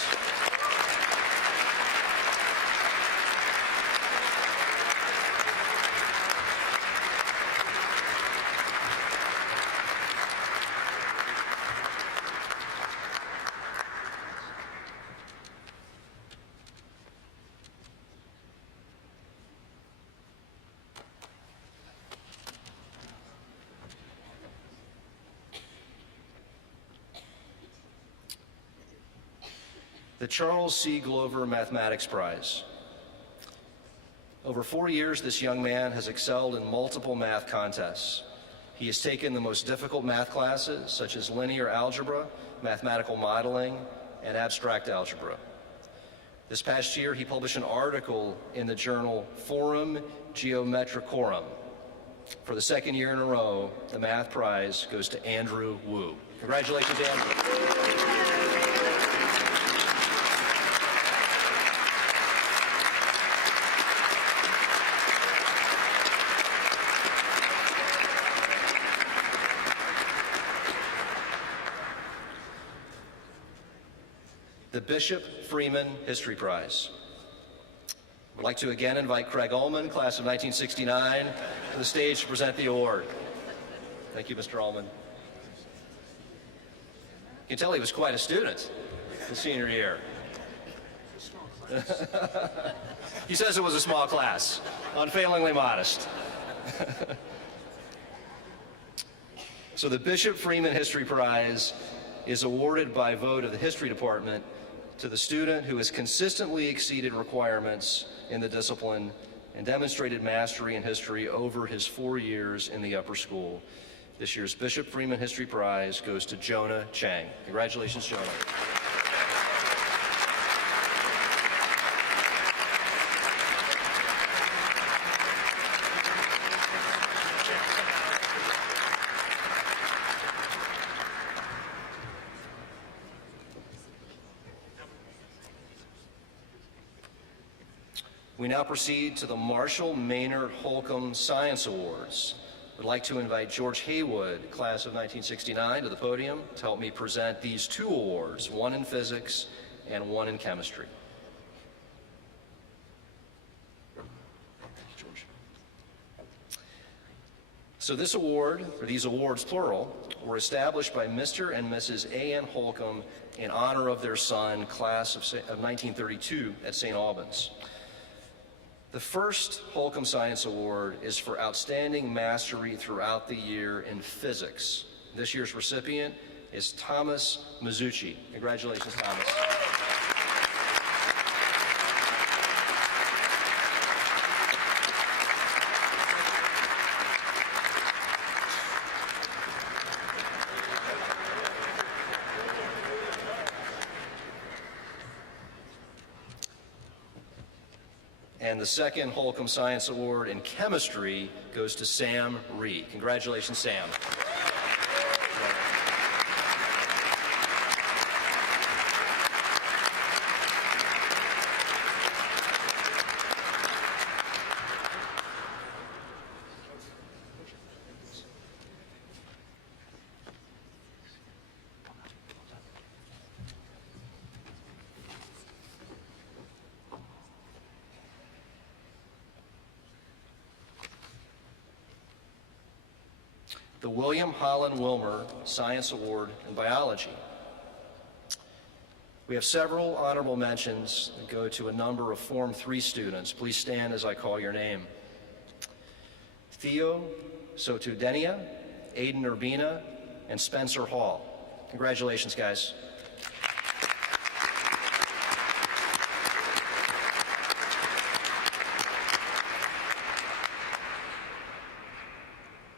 The Charles C. Glover Mathematics Prize. Over 4 years, this young man has excelled in multiple math contests. He has taken the most difficult math classes, such as linear algebra, mathematical modeling, and abstract algebra. This past year, he published an article in the journal Forum Geometricorum. For the 2nd year in a row, the Math Prize goes to Andrew Wu. Congratulations, Andrew. The Bishop Freeman History Prize. I'd like to again invite Craig Ullman, class of 1969, to the stage to present the award. Thank you, Mr. Ullman. You can tell he was quite a student his senior year. He says it was a small class, unfailingly modest. So the Bishop Freeman History Prize is awarded by vote of the History Department to the student who has consistently exceeded requirements in the discipline and demonstrated mastery in history over his 4 years in the upper school. This year's Bishop Freeman History Prize goes to Jonah Chang. Congratulations, Jonah. We now proceed to the Marshall Maynard Holcomb Science Awards. I'd like to invite George Haywood, class of 1969, to the podium to help me present these 2 awards, one in physics and one in chemistry. George. So this award, or these awards plural, were established by Mr. and Mrs. A.N. Holcomb in honor of their son, class of 1932 at St. Albans. The first Holcomb Science Award is for outstanding mastery throughout the year in physics. This year's recipient is Thomas Mizuchi. Congratulations, Thomas. And the second Holcomb Science Award in chemistry goes to Sam Rhee. Congratulations, Sam. The William Holland Wilmer Science Award in Biology. We have several honorable mentions that go to a number of Form 3 students. Please stand as I call your name. Theo Sotudenia, Aiden Urbina, and Spencer Hall. Congratulations, guys.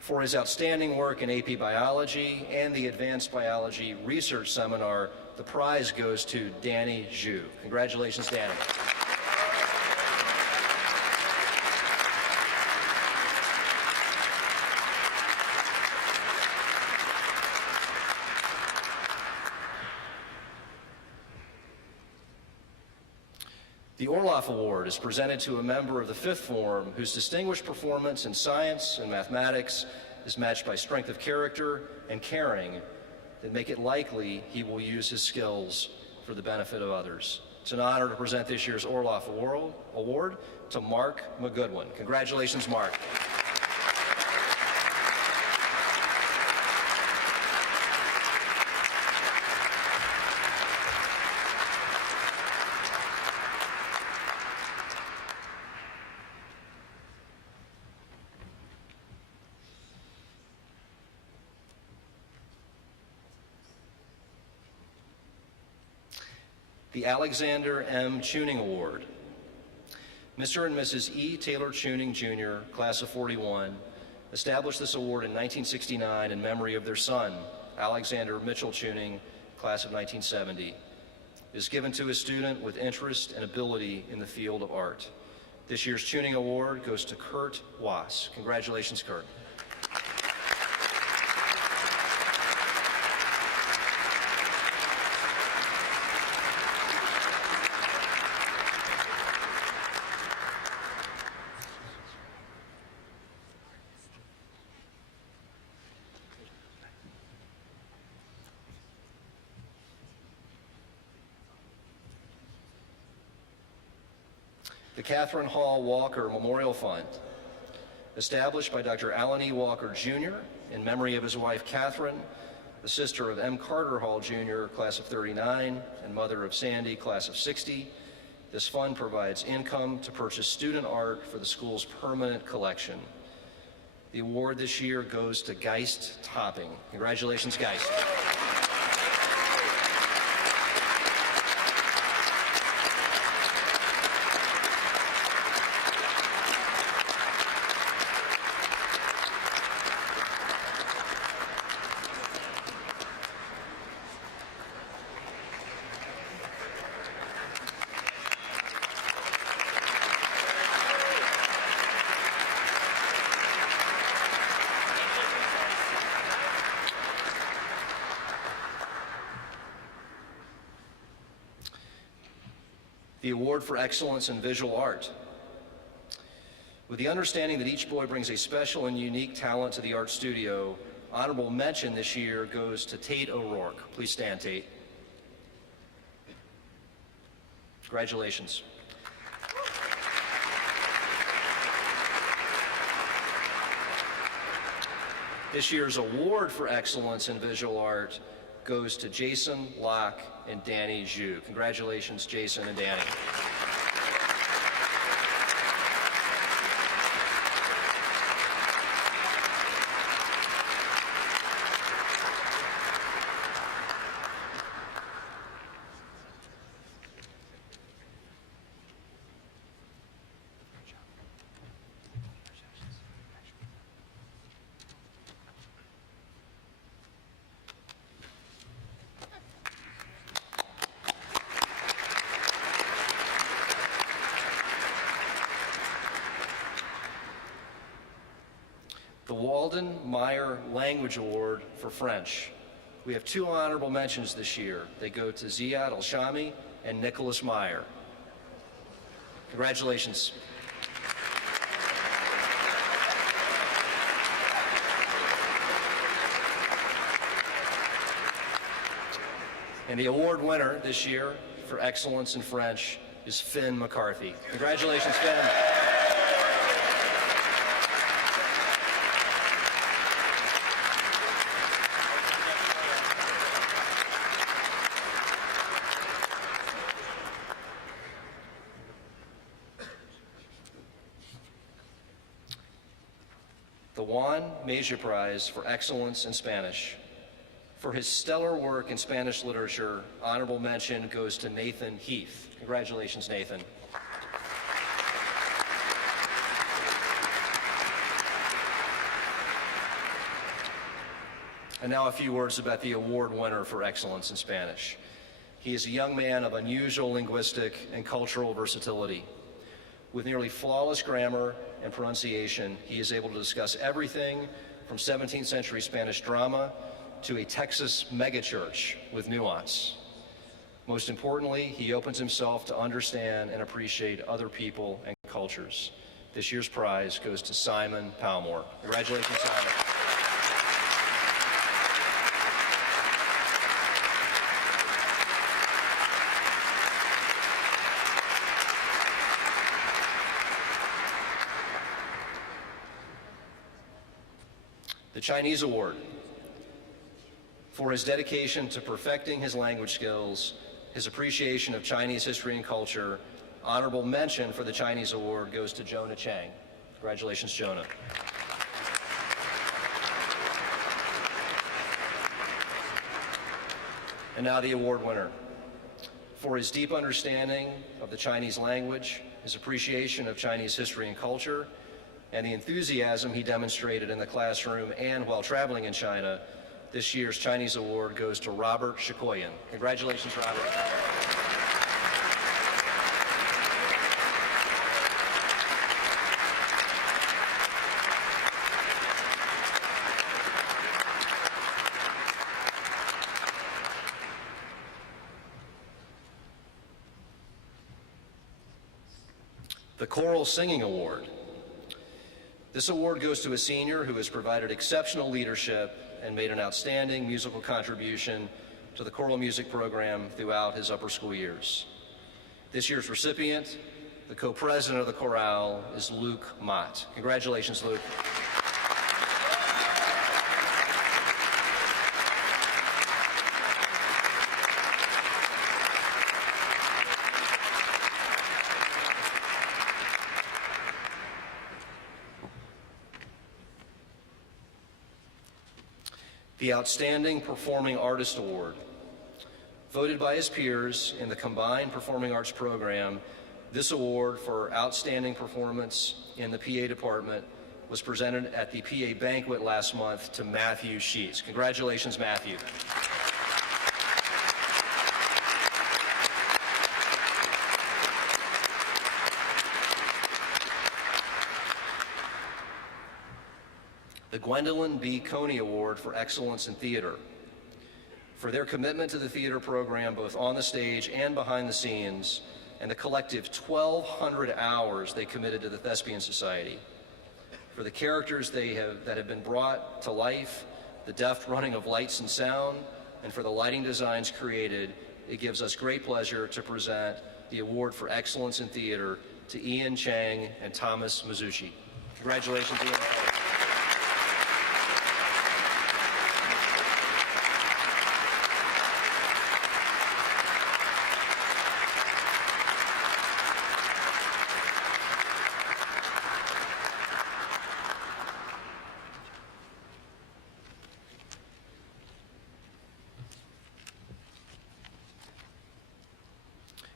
For his outstanding work in AP Biology and the Advanced Biology Research Seminar, the prize goes to Danny Zhu. Congratulations, Danny. The Orloff Award is presented to a member of the fifth form whose distinguished performance in science and mathematics is matched by strength of character and caring that make it likely he will use his skills for the benefit of others. It's an honor to present this year's Orloff Award to Mark McGoodwin. Congratulations, Mark. The Alexander M. Tuning Award. Mr. and Mrs. E. Taylor Tuning, Jr., class of 41, established this award in 1969 in memory of their son, Alexander Mitchell Tuning, class of 1970. It is given to a student with interest and ability in the field of art. This year's Tuning Award goes to Kurt Wass. Congratulations, Kurt. The Catherine Hall Walker Memorial Fund, established by Dr. Alan E. Walker, Jr., in memory of his wife, Catherine, the sister of M. Carter Hall, Jr., class of 39, and mother of Sandy, class of 60. This fund provides income to purchase student art for the school's permanent collection. The award this year goes to Geist Topping. Congratulations, Geist. The Award for Excellence in Visual Art. With the understanding that each boy brings a special and unique talent to the art studio, honorable mention this year goes to Tate O'Rourke. Please stand, Tate. Congratulations. This year's Award for Excellence in Visual Art goes to Jason Locke and Danny Zhu. Congratulations, Jason and Danny. The Walden Meyer Language Award for French. We have two honorable mentions this year. They go to Ziad Al-Shami and Nicholas Meyer. Congratulations. And the award winner this year for excellence in French is Finn McCarthy. Congratulations, Finn. The Juan Mejia Prize for Excellence in Spanish. For his stellar work in Spanish literature, honorable mention goes to Nathan Heath. Congratulations, Nathan. And now a few words about the award winner for excellence in Spanish. He is a young man of unusual linguistic and cultural versatility. With nearly flawless grammar and pronunciation, he is able to discuss everything from 17th century Spanish drama to a Texas megachurch with nuance. Most importantly, he opens himself to understand and appreciate other people and cultures. This year's prize goes to Simon Palmore. Congratulations, Simon. The Chinese Award. For his dedication to perfecting his language skills, his appreciation of Chinese history and culture, honorable mention for the Chinese Award goes to Jonah Chang. Congratulations, Jonah. And now the award winner. For his deep understanding of the Chinese language, his appreciation of Chinese history and culture, and the enthusiasm he demonstrated in the classroom and while traveling in China, this year's Chinese Award goes to Robert Shikoyan. Congratulations, Robert. The Choral Singing Award. This award goes to a senior who has provided exceptional leadership and made an outstanding musical contribution to the choral music program throughout his upper school years. This year's recipient, the co-president of the chorale, is Luke Mott. Congratulations, Luke. The Outstanding Performing Artist Award. Voted by his peers in the Combined Performing Arts Program, this award for outstanding performance in the PA department was presented at the PA banquet last month to Matthew Sheets. Congratulations, Matthew. The Gwendolyn B. Coney Award for Excellence in Theater. For their commitment to the theater program, both on the stage and behind the scenes, and the collective 1,200 hours they committed to the Thespian Society. For the characters that have been brought to life, the deft running of lights and sound, and for the lighting designs created, it gives us great pleasure to present the Award for Excellence in Theater to Ian Chang and Thomas Mizushi. Congratulations, Ian.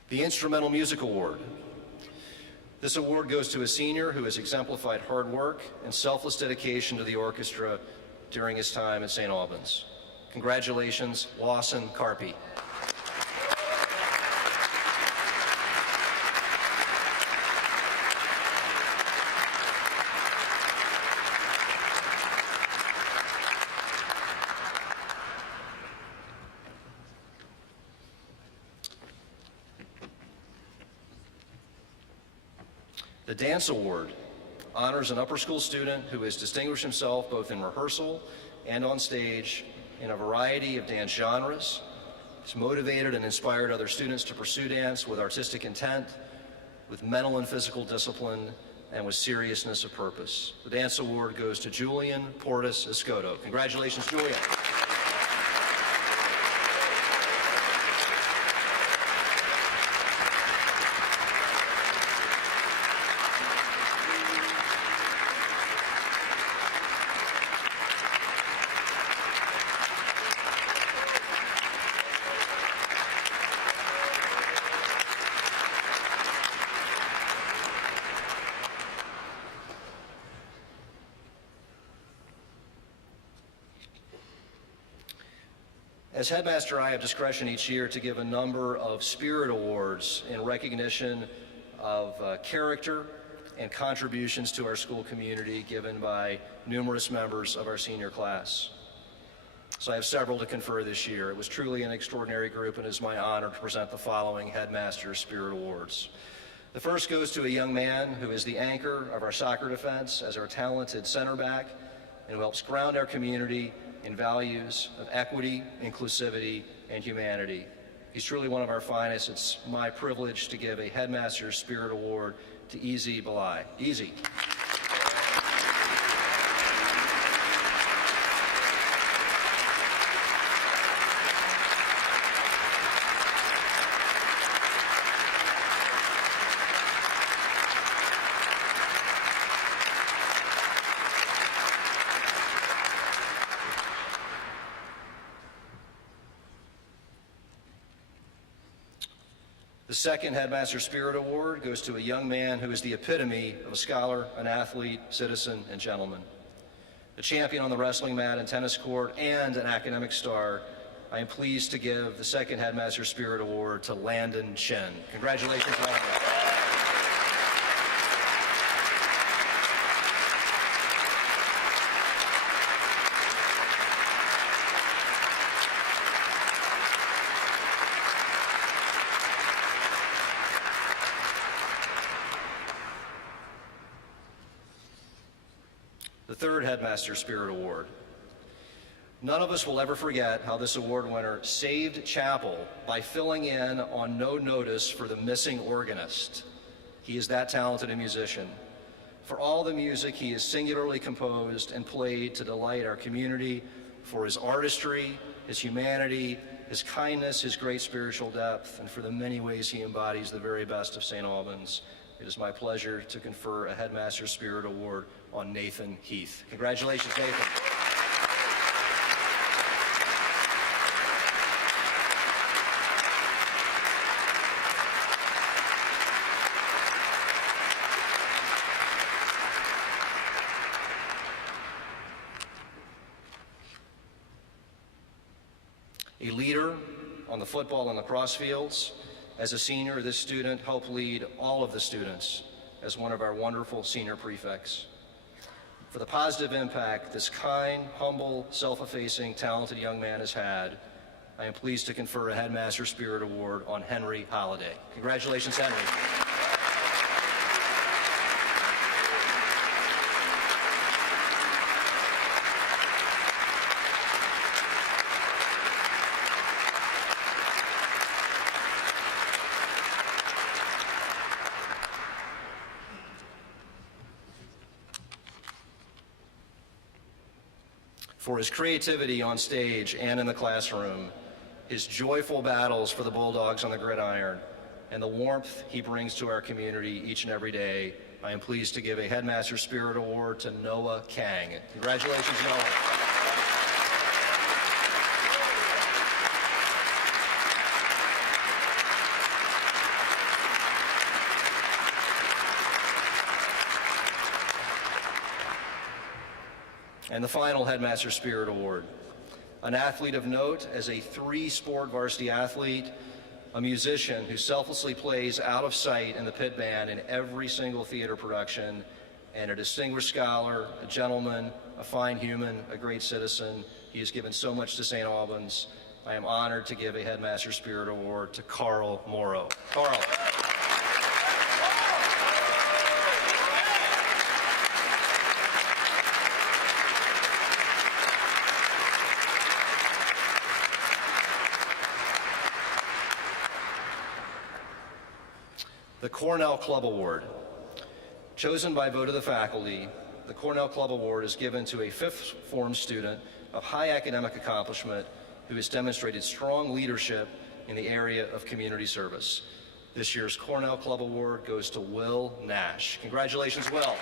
The Instrumental Music Award. This award goes to a senior who has exemplified hard work and selfless dedication to the orchestra during his time at St. Albans. Congratulations, Lawson Carpy. The Dance Award honors an upper school student who has distinguished himself both in rehearsal and on stage in a variety of dance genres. He's motivated and inspired other students to pursue dance with artistic intent, with mental and physical discipline, and with seriousness of purpose. The Dance Award goes to Julian Portis Escoto. Congratulations, Julian. As headmaster, I have discretion each year to give a number of spirit awards in recognition of character and contributions to our school community given by numerous members of our senior class. So I have several to confer this year. It was truly an extraordinary group, and it is my honor to present the following Headmaster Spirit Awards. The first goes to a young man who is the anchor of our soccer defense as our talented center back and who helps ground our community in values of equity, inclusivity, and humanity. He's truly one of our finest. It's my privilege to give a Headmaster Spirit Award to Easy Belai. Easy. The second Headmaster Spirit Award goes to a young man who is the epitome of a scholar, an athlete, citizen, and gentleman. A champion on the wrestling mat and tennis court, and an academic star, I am pleased to give the second Headmaster Spirit Award to Landon Chen. Congratulations, Landon. The third Headmaster Spirit Award. None of us will ever forget how this award winner saved chapel by filling in on no notice for the missing organist. He is that talented a musician. For all the music he has singularly composed and played to delight our community, for his artistry, his humanity, his kindness, his great spiritual depth, and for the many ways he embodies the very best of St. Albans, it is my pleasure to confer a Headmaster Spirit Award on Nathan Heath. Congratulations, Nathan. A leader on the football and lacrosse fields. As a senior, this student helped lead all of the students as one of our wonderful senior prefects. For the positive impact this kind, humble, self-effacing, talented young man has had, I am pleased to confer a Headmaster Spirit Award on Henry Holliday. Congratulations, Henry. For his creativity on stage and in the classroom, his joyful battles for the Bulldogs on the gridiron, and the warmth he brings to our community each and every day, I am pleased to give a Headmaster Spirit Award to Noah Kang. Congratulations, Noah. And the final Headmaster Spirit Award. An athlete of note as a 3-sport varsity athlete, a musician who selflessly plays out of sight in the pit band in every single theater production, and a distinguished scholar, a gentleman, a fine human, a great citizen. He has given so much to St. Albans. I am honored to give a Headmaster Spirit Award to Carl Morrow. Carl. The Cornell Club Award. Chosen by vote of the faculty, the Cornell Club Award is given to a 5th form student of high academic accomplishment who has demonstrated strong leadership in the area of community service. This year's Cornell Club Award goes to Will Nash. Congratulations, Will.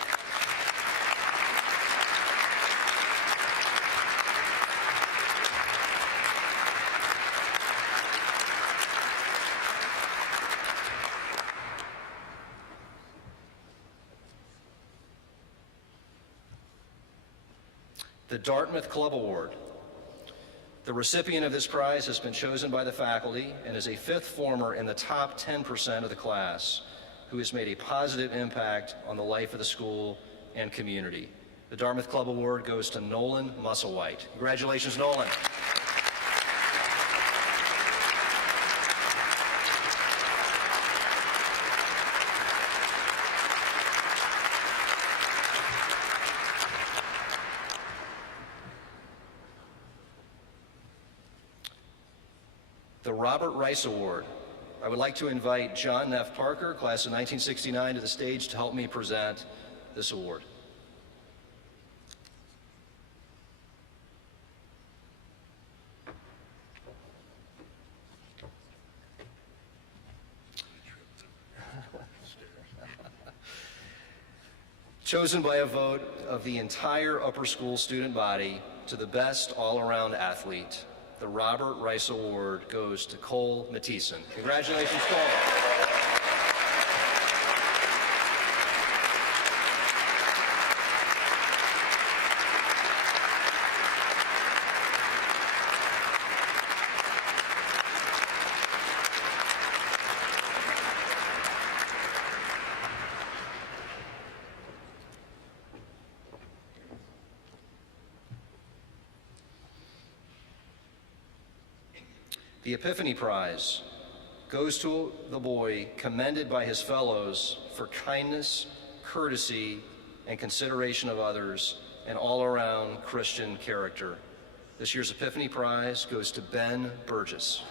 The Dartmouth Club Award. The recipient of this prize has been chosen by the faculty and is a fifth former in the top 10% of the class who has made a positive impact on the life of the school and community. The Dartmouth Club Award goes to Nolan Musselwhite. Congratulations, Nolan. The Robert Rice Award. I would like to invite John Neff Parker, class of 1969, to the stage to help me present this award. Chosen by a vote of the entire upper school student body to the best all-around athlete, the Robert Rice Award goes to Cole Mathieson. Congratulations, Cole. The Epiphany Prize goes to the boy commended by his fellows for kindness, courtesy, and consideration of others, and all-around Christian character. This year's Epiphany Prize goes to Ben Burgess.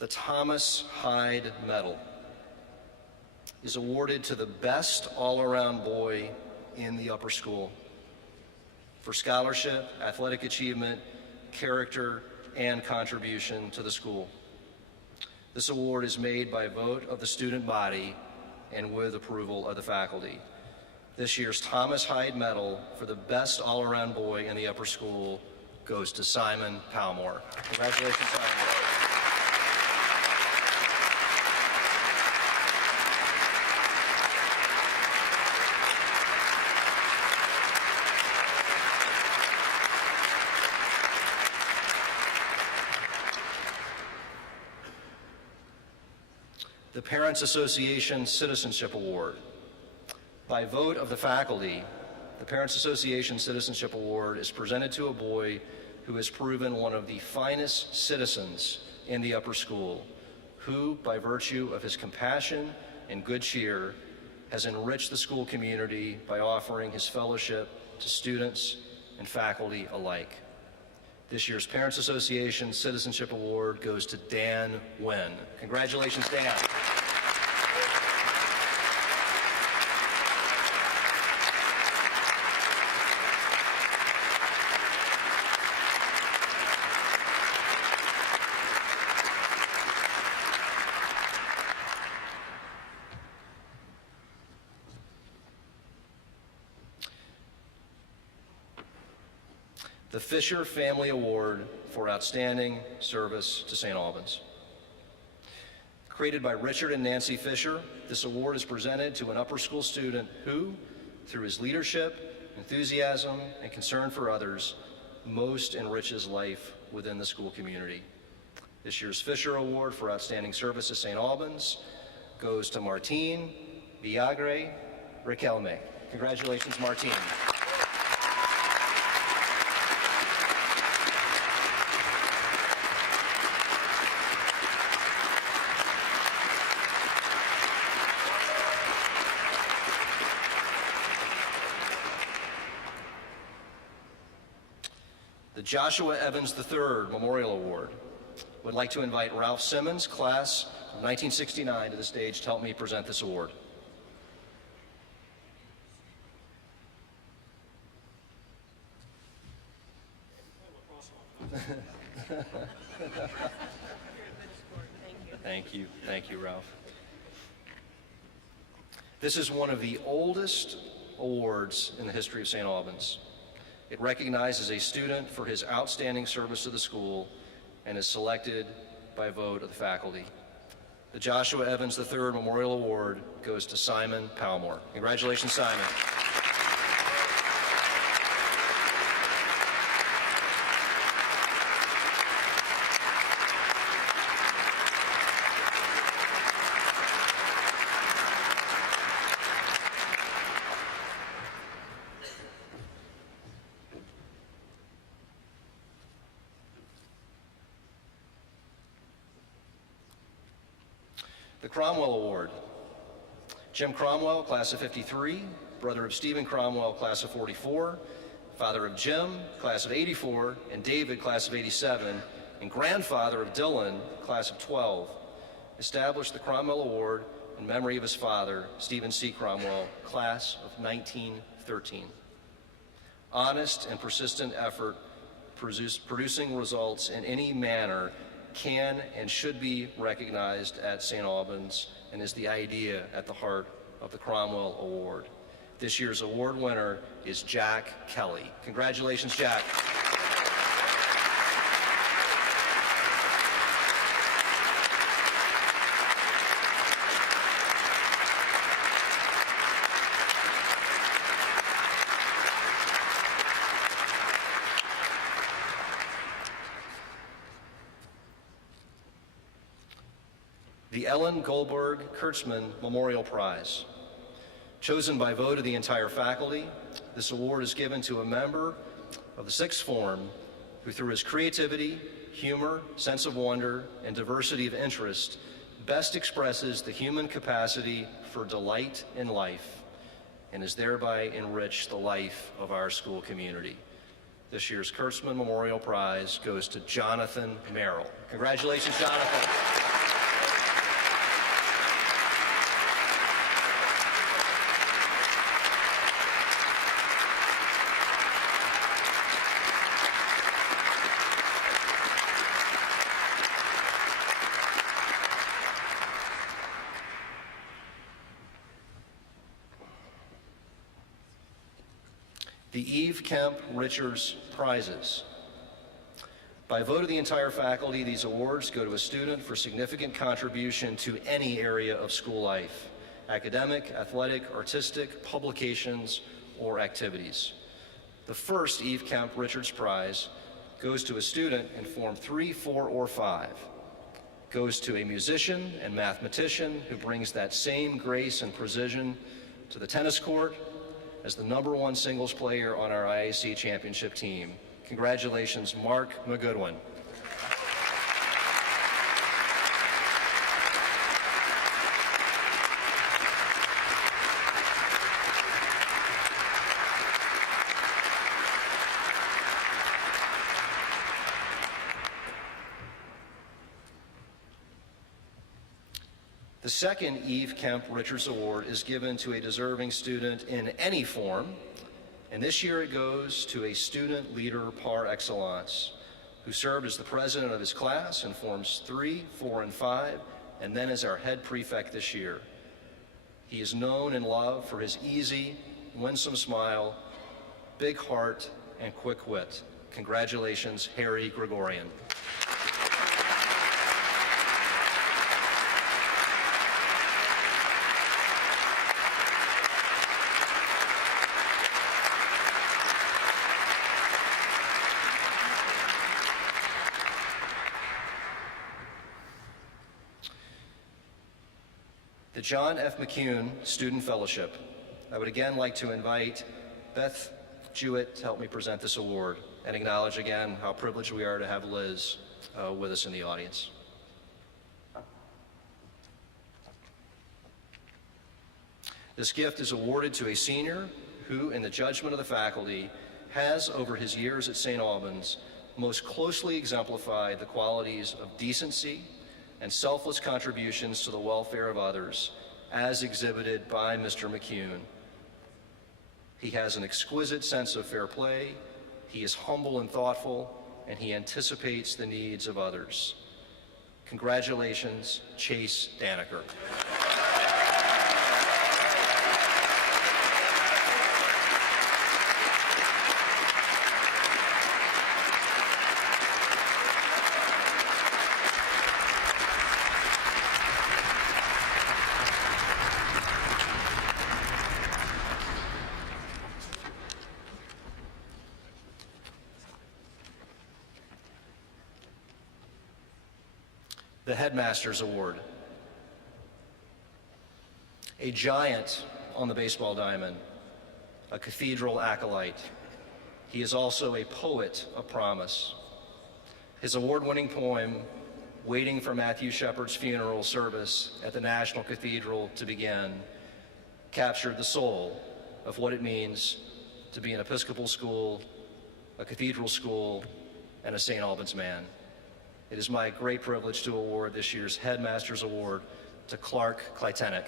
The Thomas Hyde Medal is awarded to the best all-around boy in the upper school for scholarship, athletic achievement, character, and contribution to the school. This award is made by vote of the student body and with approval of the faculty. This year's Thomas Hyde Medal for the best all-around boy in the upper school goes to Simon Palmore. Congratulations, Simon. The Parents Association Citizenship Award. By vote of the faculty, the Parents Association Citizenship Award is presented to a boy who has proven one of the finest citizens in the upper school, who, by virtue of his compassion and good cheer, has enriched the school community by offering his fellowship to students and faculty alike. This year's Parents Association Citizenship Award goes to Dan Wynn. Congratulations, Dan. The Fisher Family Award for Outstanding Service to St. Albans. Created by Richard and Nancy Fisher, this award is presented to an upper school student who, through his leadership, enthusiasm, and concern for others, most enriches life within the school community. This year's Fisher Award for Outstanding Service to St. Albans goes to Martine Viagre Riquelme. Congratulations, Martine. The Joshua Evans III Memorial Award. Would like to invite Ralph Simmons, class of 1969, to the stage to help me present this award. Thank you, Ralph. This is one of the oldest awards in the history of St. Albans. It recognizes a student for his outstanding service to the school and is selected by vote of the faculty. The Joshua Evans III Memorial Award goes to Simon Palmore. Congratulations, Simon. The Cromwell Award. Jim Cromwell, class of 53, brother of Stephen Cromwell, class of 44, father of Jim, class of 84, and David, class of 87, and grandfather of Dylan, class of 12, established the Cromwell Award in memory of his father, Stephen C. Cromwell, class of 1913. Honest and persistent effort producing results in any manner can and should be recognized at St. Albans and is the idea at the heart of the Cromwell Award. This year's award winner is Jack Kelly. Congratulations, Jack. The Ellen Goldberg Kurtzman Memorial Prize. Chosen by vote of the entire faculty, this award is given to a member of the sixth form who, through his creativity, humor, sense of wonder, and diversity of interest, best expresses the human capacity for delight in life and has thereby enriched the life of our school community. This year's Kurtzman Memorial Prize goes to Jonathan Merrill. Congratulations, Jonathan. The Eve Kemp Richards Prizes. By vote of the entire faculty, these awards go to a student for significant contribution to any area of school life: academic, athletic, artistic, publications, or activities. The first Eve Kemp Richards Prize goes to a student in Form 3, 4, or 5. Goes to a musician and mathematician who brings that same grace and precision to the tennis court as the #1 singles player on our IAC championship team. Congratulations, Mark McGoodwin. The second Eve Kemp Richards Award is given to a deserving student in any form, and this year it goes to a student leader par excellence who served as the president of his class in Forms 3, 4, and 5, and then as our head prefect this year. He is known and loved for his easy, winsome smile, big heart, and quick wit. Congratulations, Harry Gregorian. The John F. McCune Student Fellowship. I would again like to invite Beth Jewett to help me present this award and acknowledge again how privileged we are to have Liz with us in the audience. This gift is awarded to a senior who, in the judgment of the faculty, has, over his years at St. Albans, most closely exemplified the qualities of decency and selfless contributions to the welfare of others, as exhibited by Mr. McCune. He has an exquisite sense of fair play, he is humble and thoughtful, and he anticipates the needs of others. Congratulations, Chase Danaker. the Headmaster's Award. A giant on the baseball diamond, a Cathedral acolyte. He is also a poet of promise. His award-winning poem, Waiting for Matthew Shepard's Funeral Service at the National Cathedral to Begin, captured the soul of what it means to be an Episcopal school, a cathedral school, and a St. Albans man. It is my great privilege to award this year's Headmaster's Award to Clark Kleitenek.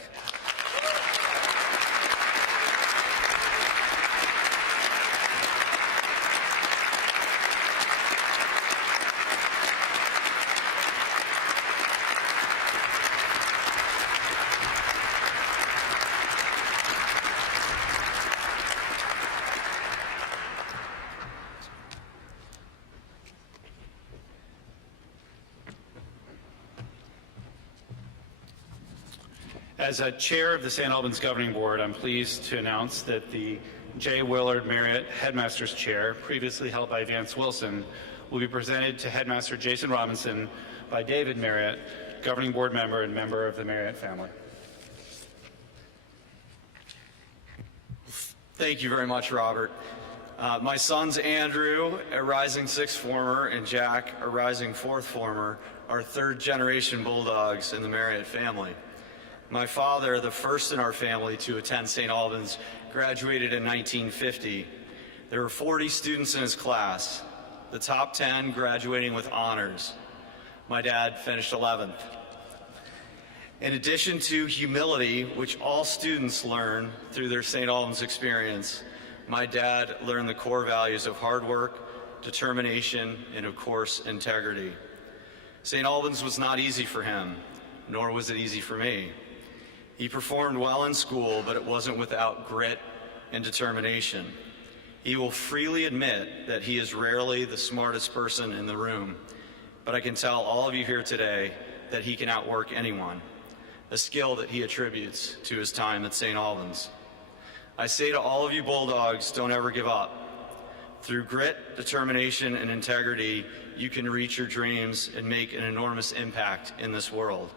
As a chair of the St. Albans Governing Board, I'm pleased to announce that the J. Willard Marriott Headmaster's Chair, previously held by Vance Wilson, will be presented to Headmaster Jason Robinson by David Marriott, Governing Board member and member of the Marriott family. Thank you very much, Robert. My sons Andrew, a rising sixth former, and Jack, a rising fourth former, are third-generation Bulldogs in the Marriott family. My father, the first in our family to attend St. Albans, graduated in 1950. There were 40 students in his class, the top 10 graduating with honors. My dad finished 11th. In addition to humility, which all students learn through their St. Albans experience, my dad learned the core values of hard work, determination, and of course, integrity. St. Albans was not easy for him, nor was it easy for me. He performed well in school, but it wasn't without grit and determination. He will freely admit that he is rarely the smartest person in the room, but I can tell all of you here today that he can outwork anyone, a skill that he attributes to his time at St. Albans. I say to all of you Bulldogs, don't ever give up. Through grit, determination, and integrity, you can reach your dreams and make an enormous impact in this world.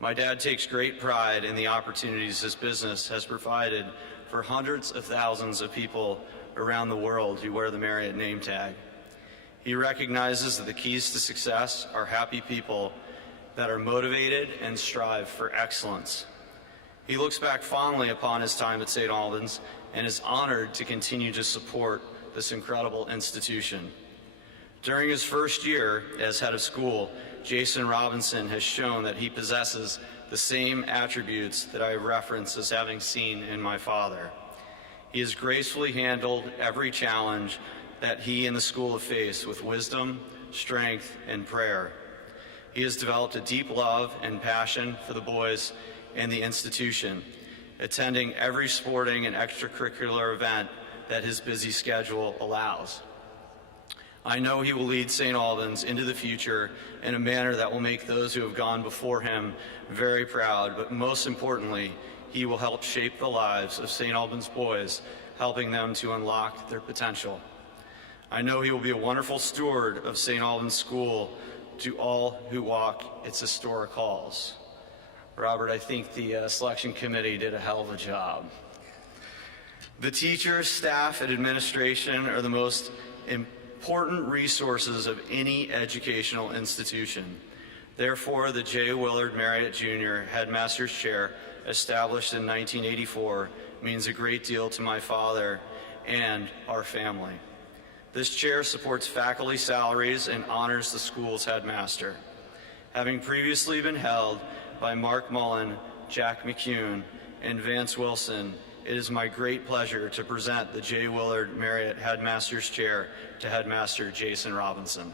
My dad takes great pride in the opportunities his business has provided for hundreds of thousands of people around the world who wear the Marriott name tag. He recognizes that the keys to success are happy people that are motivated and strive for excellence. He looks back fondly upon his time at St. Albans and is honored to continue to support this incredible institution. During his first year as head of school, Jason Robinson has shown that he possesses the same attributes that I reference as having seen in my father. He has gracefully handled every challenge that he and the school have faced with wisdom, strength, and prayer. He has developed a deep love and passion for the boys and the institution, attending every sporting and extracurricular event that his busy schedule allows. I know he will lead St. Albans into the future in a manner that will make those who have gone before him very proud, but most importantly, he will help shape the lives of St. Albans boys, helping them to unlock their potential. I know he will be a wonderful steward of St. Albans School to all who walk its historic halls. Robert, I think the selection committee did a hell of a job. The teachers, staff, and administration are the most important resources of any educational institution. Therefore, the J. Willard Marriott Jr. Headmaster's Chair, established in 1984, means a great deal to my father and our family. This chair supports faculty salaries and honors the school's headmaster. Having previously been held by Mark Mullen, Jack McCune, and Vance Wilson, it is my great pleasure to present the J. Willard Marriott Headmaster's Chair to Headmaster Jason Robinson.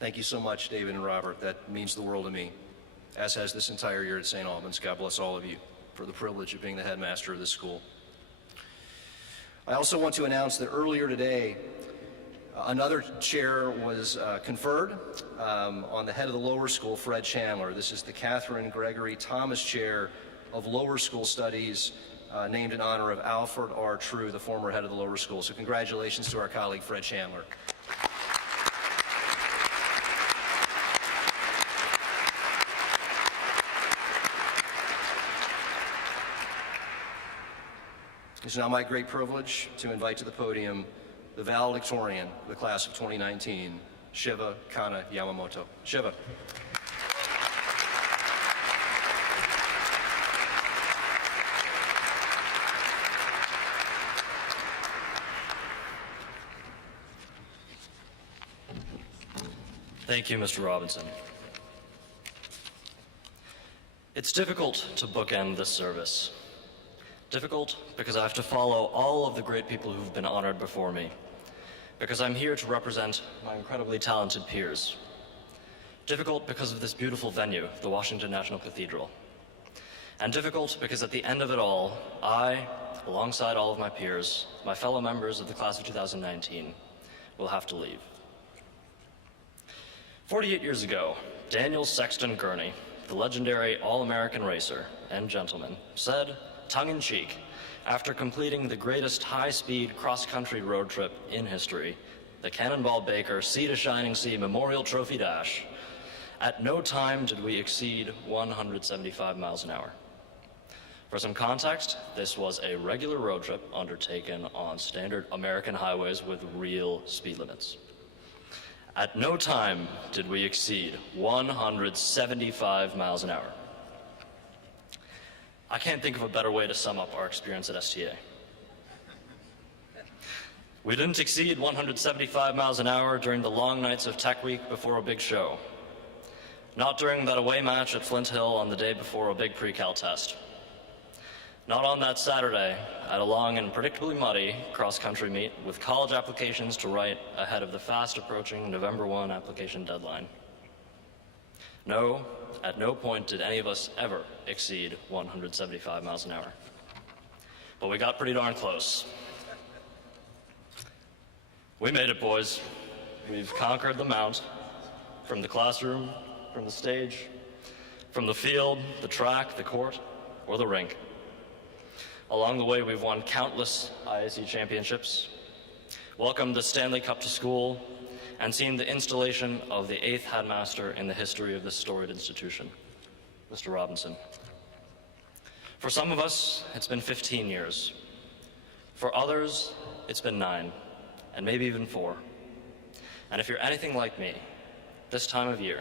Thank you so much, David and Robert. That means the world to me, as has this entire year at St. Albans. God bless all of you for the privilege of being the headmaster of this school. I also want to announce that earlier today, another chair was conferred on the head of the lower school, Fred Chandler. This is the Catherine Gregory Thomas Chair of Lower School Studies, named in honor of Alfred R. True, the former head of the lower school. So congratulations to our colleague, Fred Chandler. It's now my great privilege to invite to the podium the valedictorian of the class of 2019, Shiva Kana Yamamoto. Shiva. Thank you, Mr. Robinson. It's difficult to bookend this service. Difficult because I have to follow all of the great people who've been honored before me, because I'm here to represent my incredibly talented peers. Difficult because of this beautiful venue, the Washington National Cathedral. And difficult because at the end of it all, I, alongside all of my peers, my fellow members of the class of 2019, will have to leave. 48 years ago, Daniel Sexton Gurney, the legendary All-American racer and gentleman, said, tongue-in-cheek, after completing the greatest high-speed cross-country road trip in history, the Cannonball Baker Sea to Shining Sea Memorial Trophy Dash, at no time did we exceed 175 miles an hour. For some context, this was a regular road trip undertaken on standard American highways with real speed limits. At no time did we exceed 175 miles an hour. I can't think of a better way to sum up our experience at STA. We didn't exceed 175 miles an hour during the long nights of Tech Week before a big show. Not during that away match at Flint Hill on the day before a big pre-cal test. Not on that Saturday at a long and predictably muddy cross-country meet with college applications to write ahead of the fast-approaching November 1 application deadline. No, at no point did any of us ever exceed 175 miles an hour. But we got pretty darn close. We made it, boys. We've conquered the mount, from the classroom, from the stage, from the field, the track, the court, or the rink. Along the way, we've won countless IAC championships, welcomed the Stanley Cup to school, and seen the installation of the 8th headmaster in the history of this storied institution, Mr. Robinson. For some of us, it's been 15 years. For others, it's been 9, and maybe even 4. And if you're anything like me, this time of year,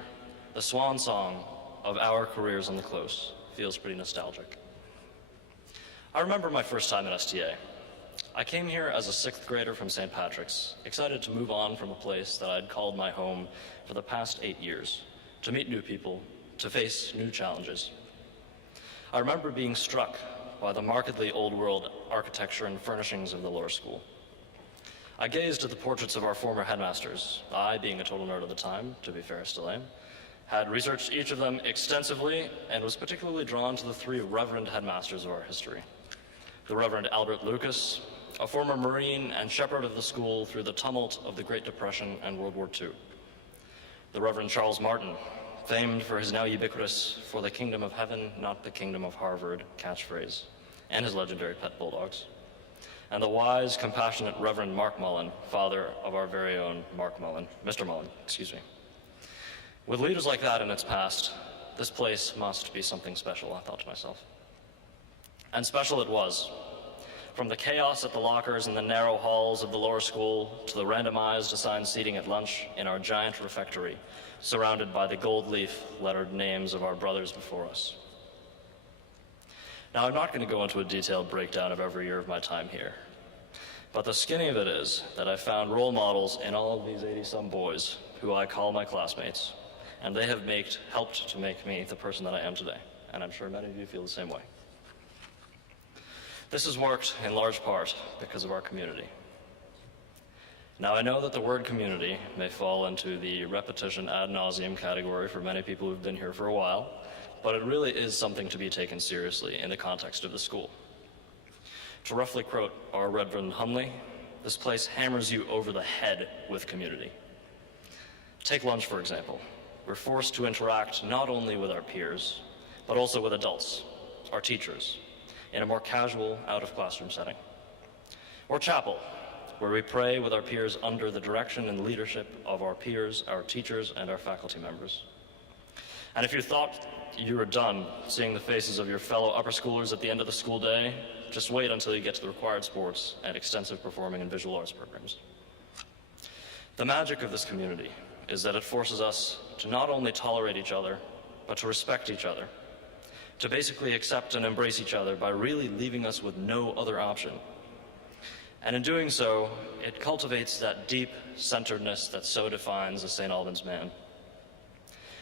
the swan song of our careers on the close feels pretty nostalgic. I remember my first time at STA. I came here as a 6th grader from St. Patrick's, excited to move on from a place that I'd called my home for the past 8 years, to meet new people, to face new challenges. I remember being struck by the markedly old-world architecture and furnishings of the lower school. I gazed at the portraits of our former headmasters. I, being a total nerd at the time, to be fair, still am, had researched each of them extensively and was particularly drawn to the 3 reverend headmasters of our history. The Reverend Albert Lucas, a former Marine and shepherd of the school through the tumult of the Great Depression and World War II. The Reverend Charles Martin, famed for his now ubiquitous "for the kingdom of heaven, not the kingdom of Harvard" catchphrase, and his legendary pet bulldogs. And the wise, compassionate Reverend Mark Mullen, father of our very own Mr. Mullen, excuse me. With leaders like that in its past, this place must be something special, I thought to myself. And special it was. From the chaos at the lockers in the narrow halls of the lower school to the randomized assigned seating at lunch in our giant refectory, surrounded by the gold leaf lettered names of our brothers before us. Now, I'm not going to go into a detailed breakdown of every year of my time here, but the skinny of it is that I found role models in all of these 80-some boys who I call my classmates, and they have helped to make me the person that I am today, and I'm sure many of you feel the same way. This has worked in large part because of our community. Now, I know that the word community may fall into the repetition ad nauseum category for many people who've been here for a while, but it really is something to be taken seriously in the context of the school. To roughly quote our Reverend Hunley, this place hammers you over the head with community. Take lunch, for example. We're forced to interact not only with our peers, but also with adults, our teachers, in a more casual, out-of-classroom setting. Or chapel, where we pray with our peers under the direction and leadership of our peers, our teachers, and our faculty members. And if you thought you were done seeing the faces of your fellow upper schoolers at the end of the school day, just wait until you get to the required sports and extensive performing and visual arts programs. The magic of this community is that it forces us to not only tolerate each other, but to respect each other, to basically accept and embrace each other by really leaving us with no other option. And in doing so, it cultivates that deep centeredness that so defines a St. Albans man.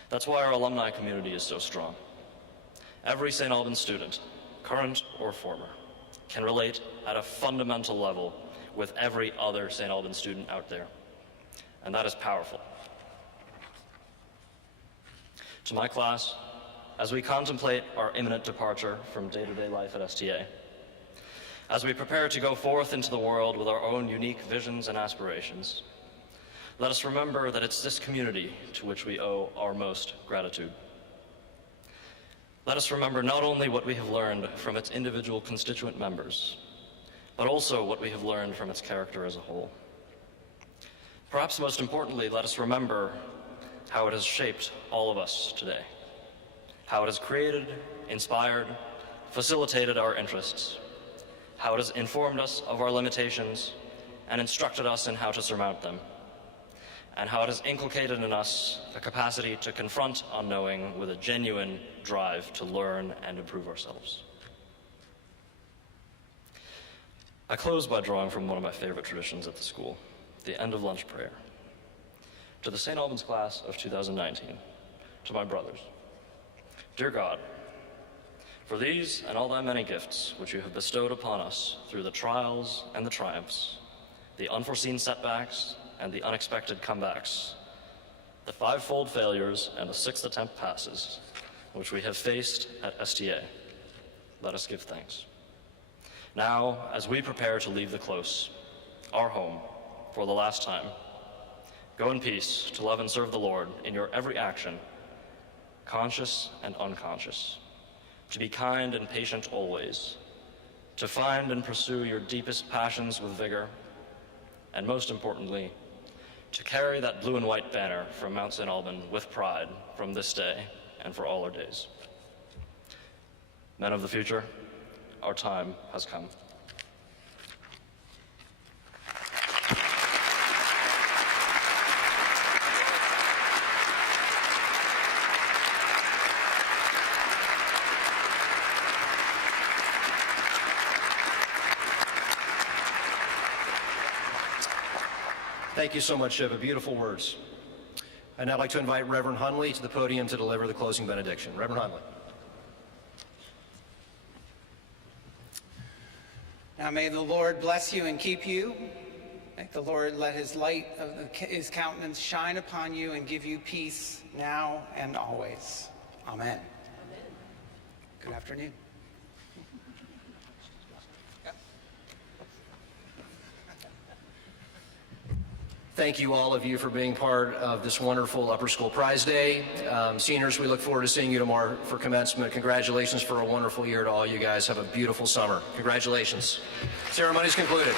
That's why our alumni community is so strong. Every St. Albans student, current or former, can relate at a fundamental level with every other St. Albans student out there. And that is powerful. To my class, as we contemplate our imminent departure from day-to-day life at STA, as we prepare to go forth into the world with our own unique visions and aspirations, let us remember that it's this community to which we owe our most gratitude. Let us remember not only what we have learned from its individual constituent members, but also what we have learned from its character as a whole. Perhaps most importantly, let us remember how it has shaped all of us today, how it has created, inspired, facilitated our interests, how it has informed us of our limitations and instructed us in how to surmount them, and how it has inculcated in us a capacity to confront unknowing with a genuine drive to learn and improve ourselves. I close by drawing from one of my favorite traditions at the school, the end of lunch prayer. To the St. Albans class of 2019, to my brothers, dear God, for these and all thy many gifts which you have bestowed upon us through the trials and the triumphs, the unforeseen setbacks and the unexpected comebacks, the fivefold failures and the sixth attempt passes, which we have faced at STA, let us give thanks. Now, as we prepare to leave the close, our home, for the last time, go in peace to love and serve the Lord in your every action, conscious and unconscious, to be kind and patient always, to find and pursue your deepest passions with vigor, and most importantly, to carry that blue and white banner from Mount St. Alban with pride from this day and for all our days. Men of the future, our time has come. Thank you so much, Shiva. Beautiful words. I'd now like to invite Reverend Hunley to the podium to deliver the closing benediction. Reverend Hunley. Now may the Lord bless you and keep you. May the Lord let his light of his countenance shine upon you and give you peace now and always. Amen. Amen. Good afternoon. Thank you, all of you, for being part of this wonderful Upper School Prize Day. Seniors, we look forward to seeing you tomorrow for commencement. Congratulations for a wonderful year to all you guys. Have a beautiful summer. Congratulations. Ceremony is concluded.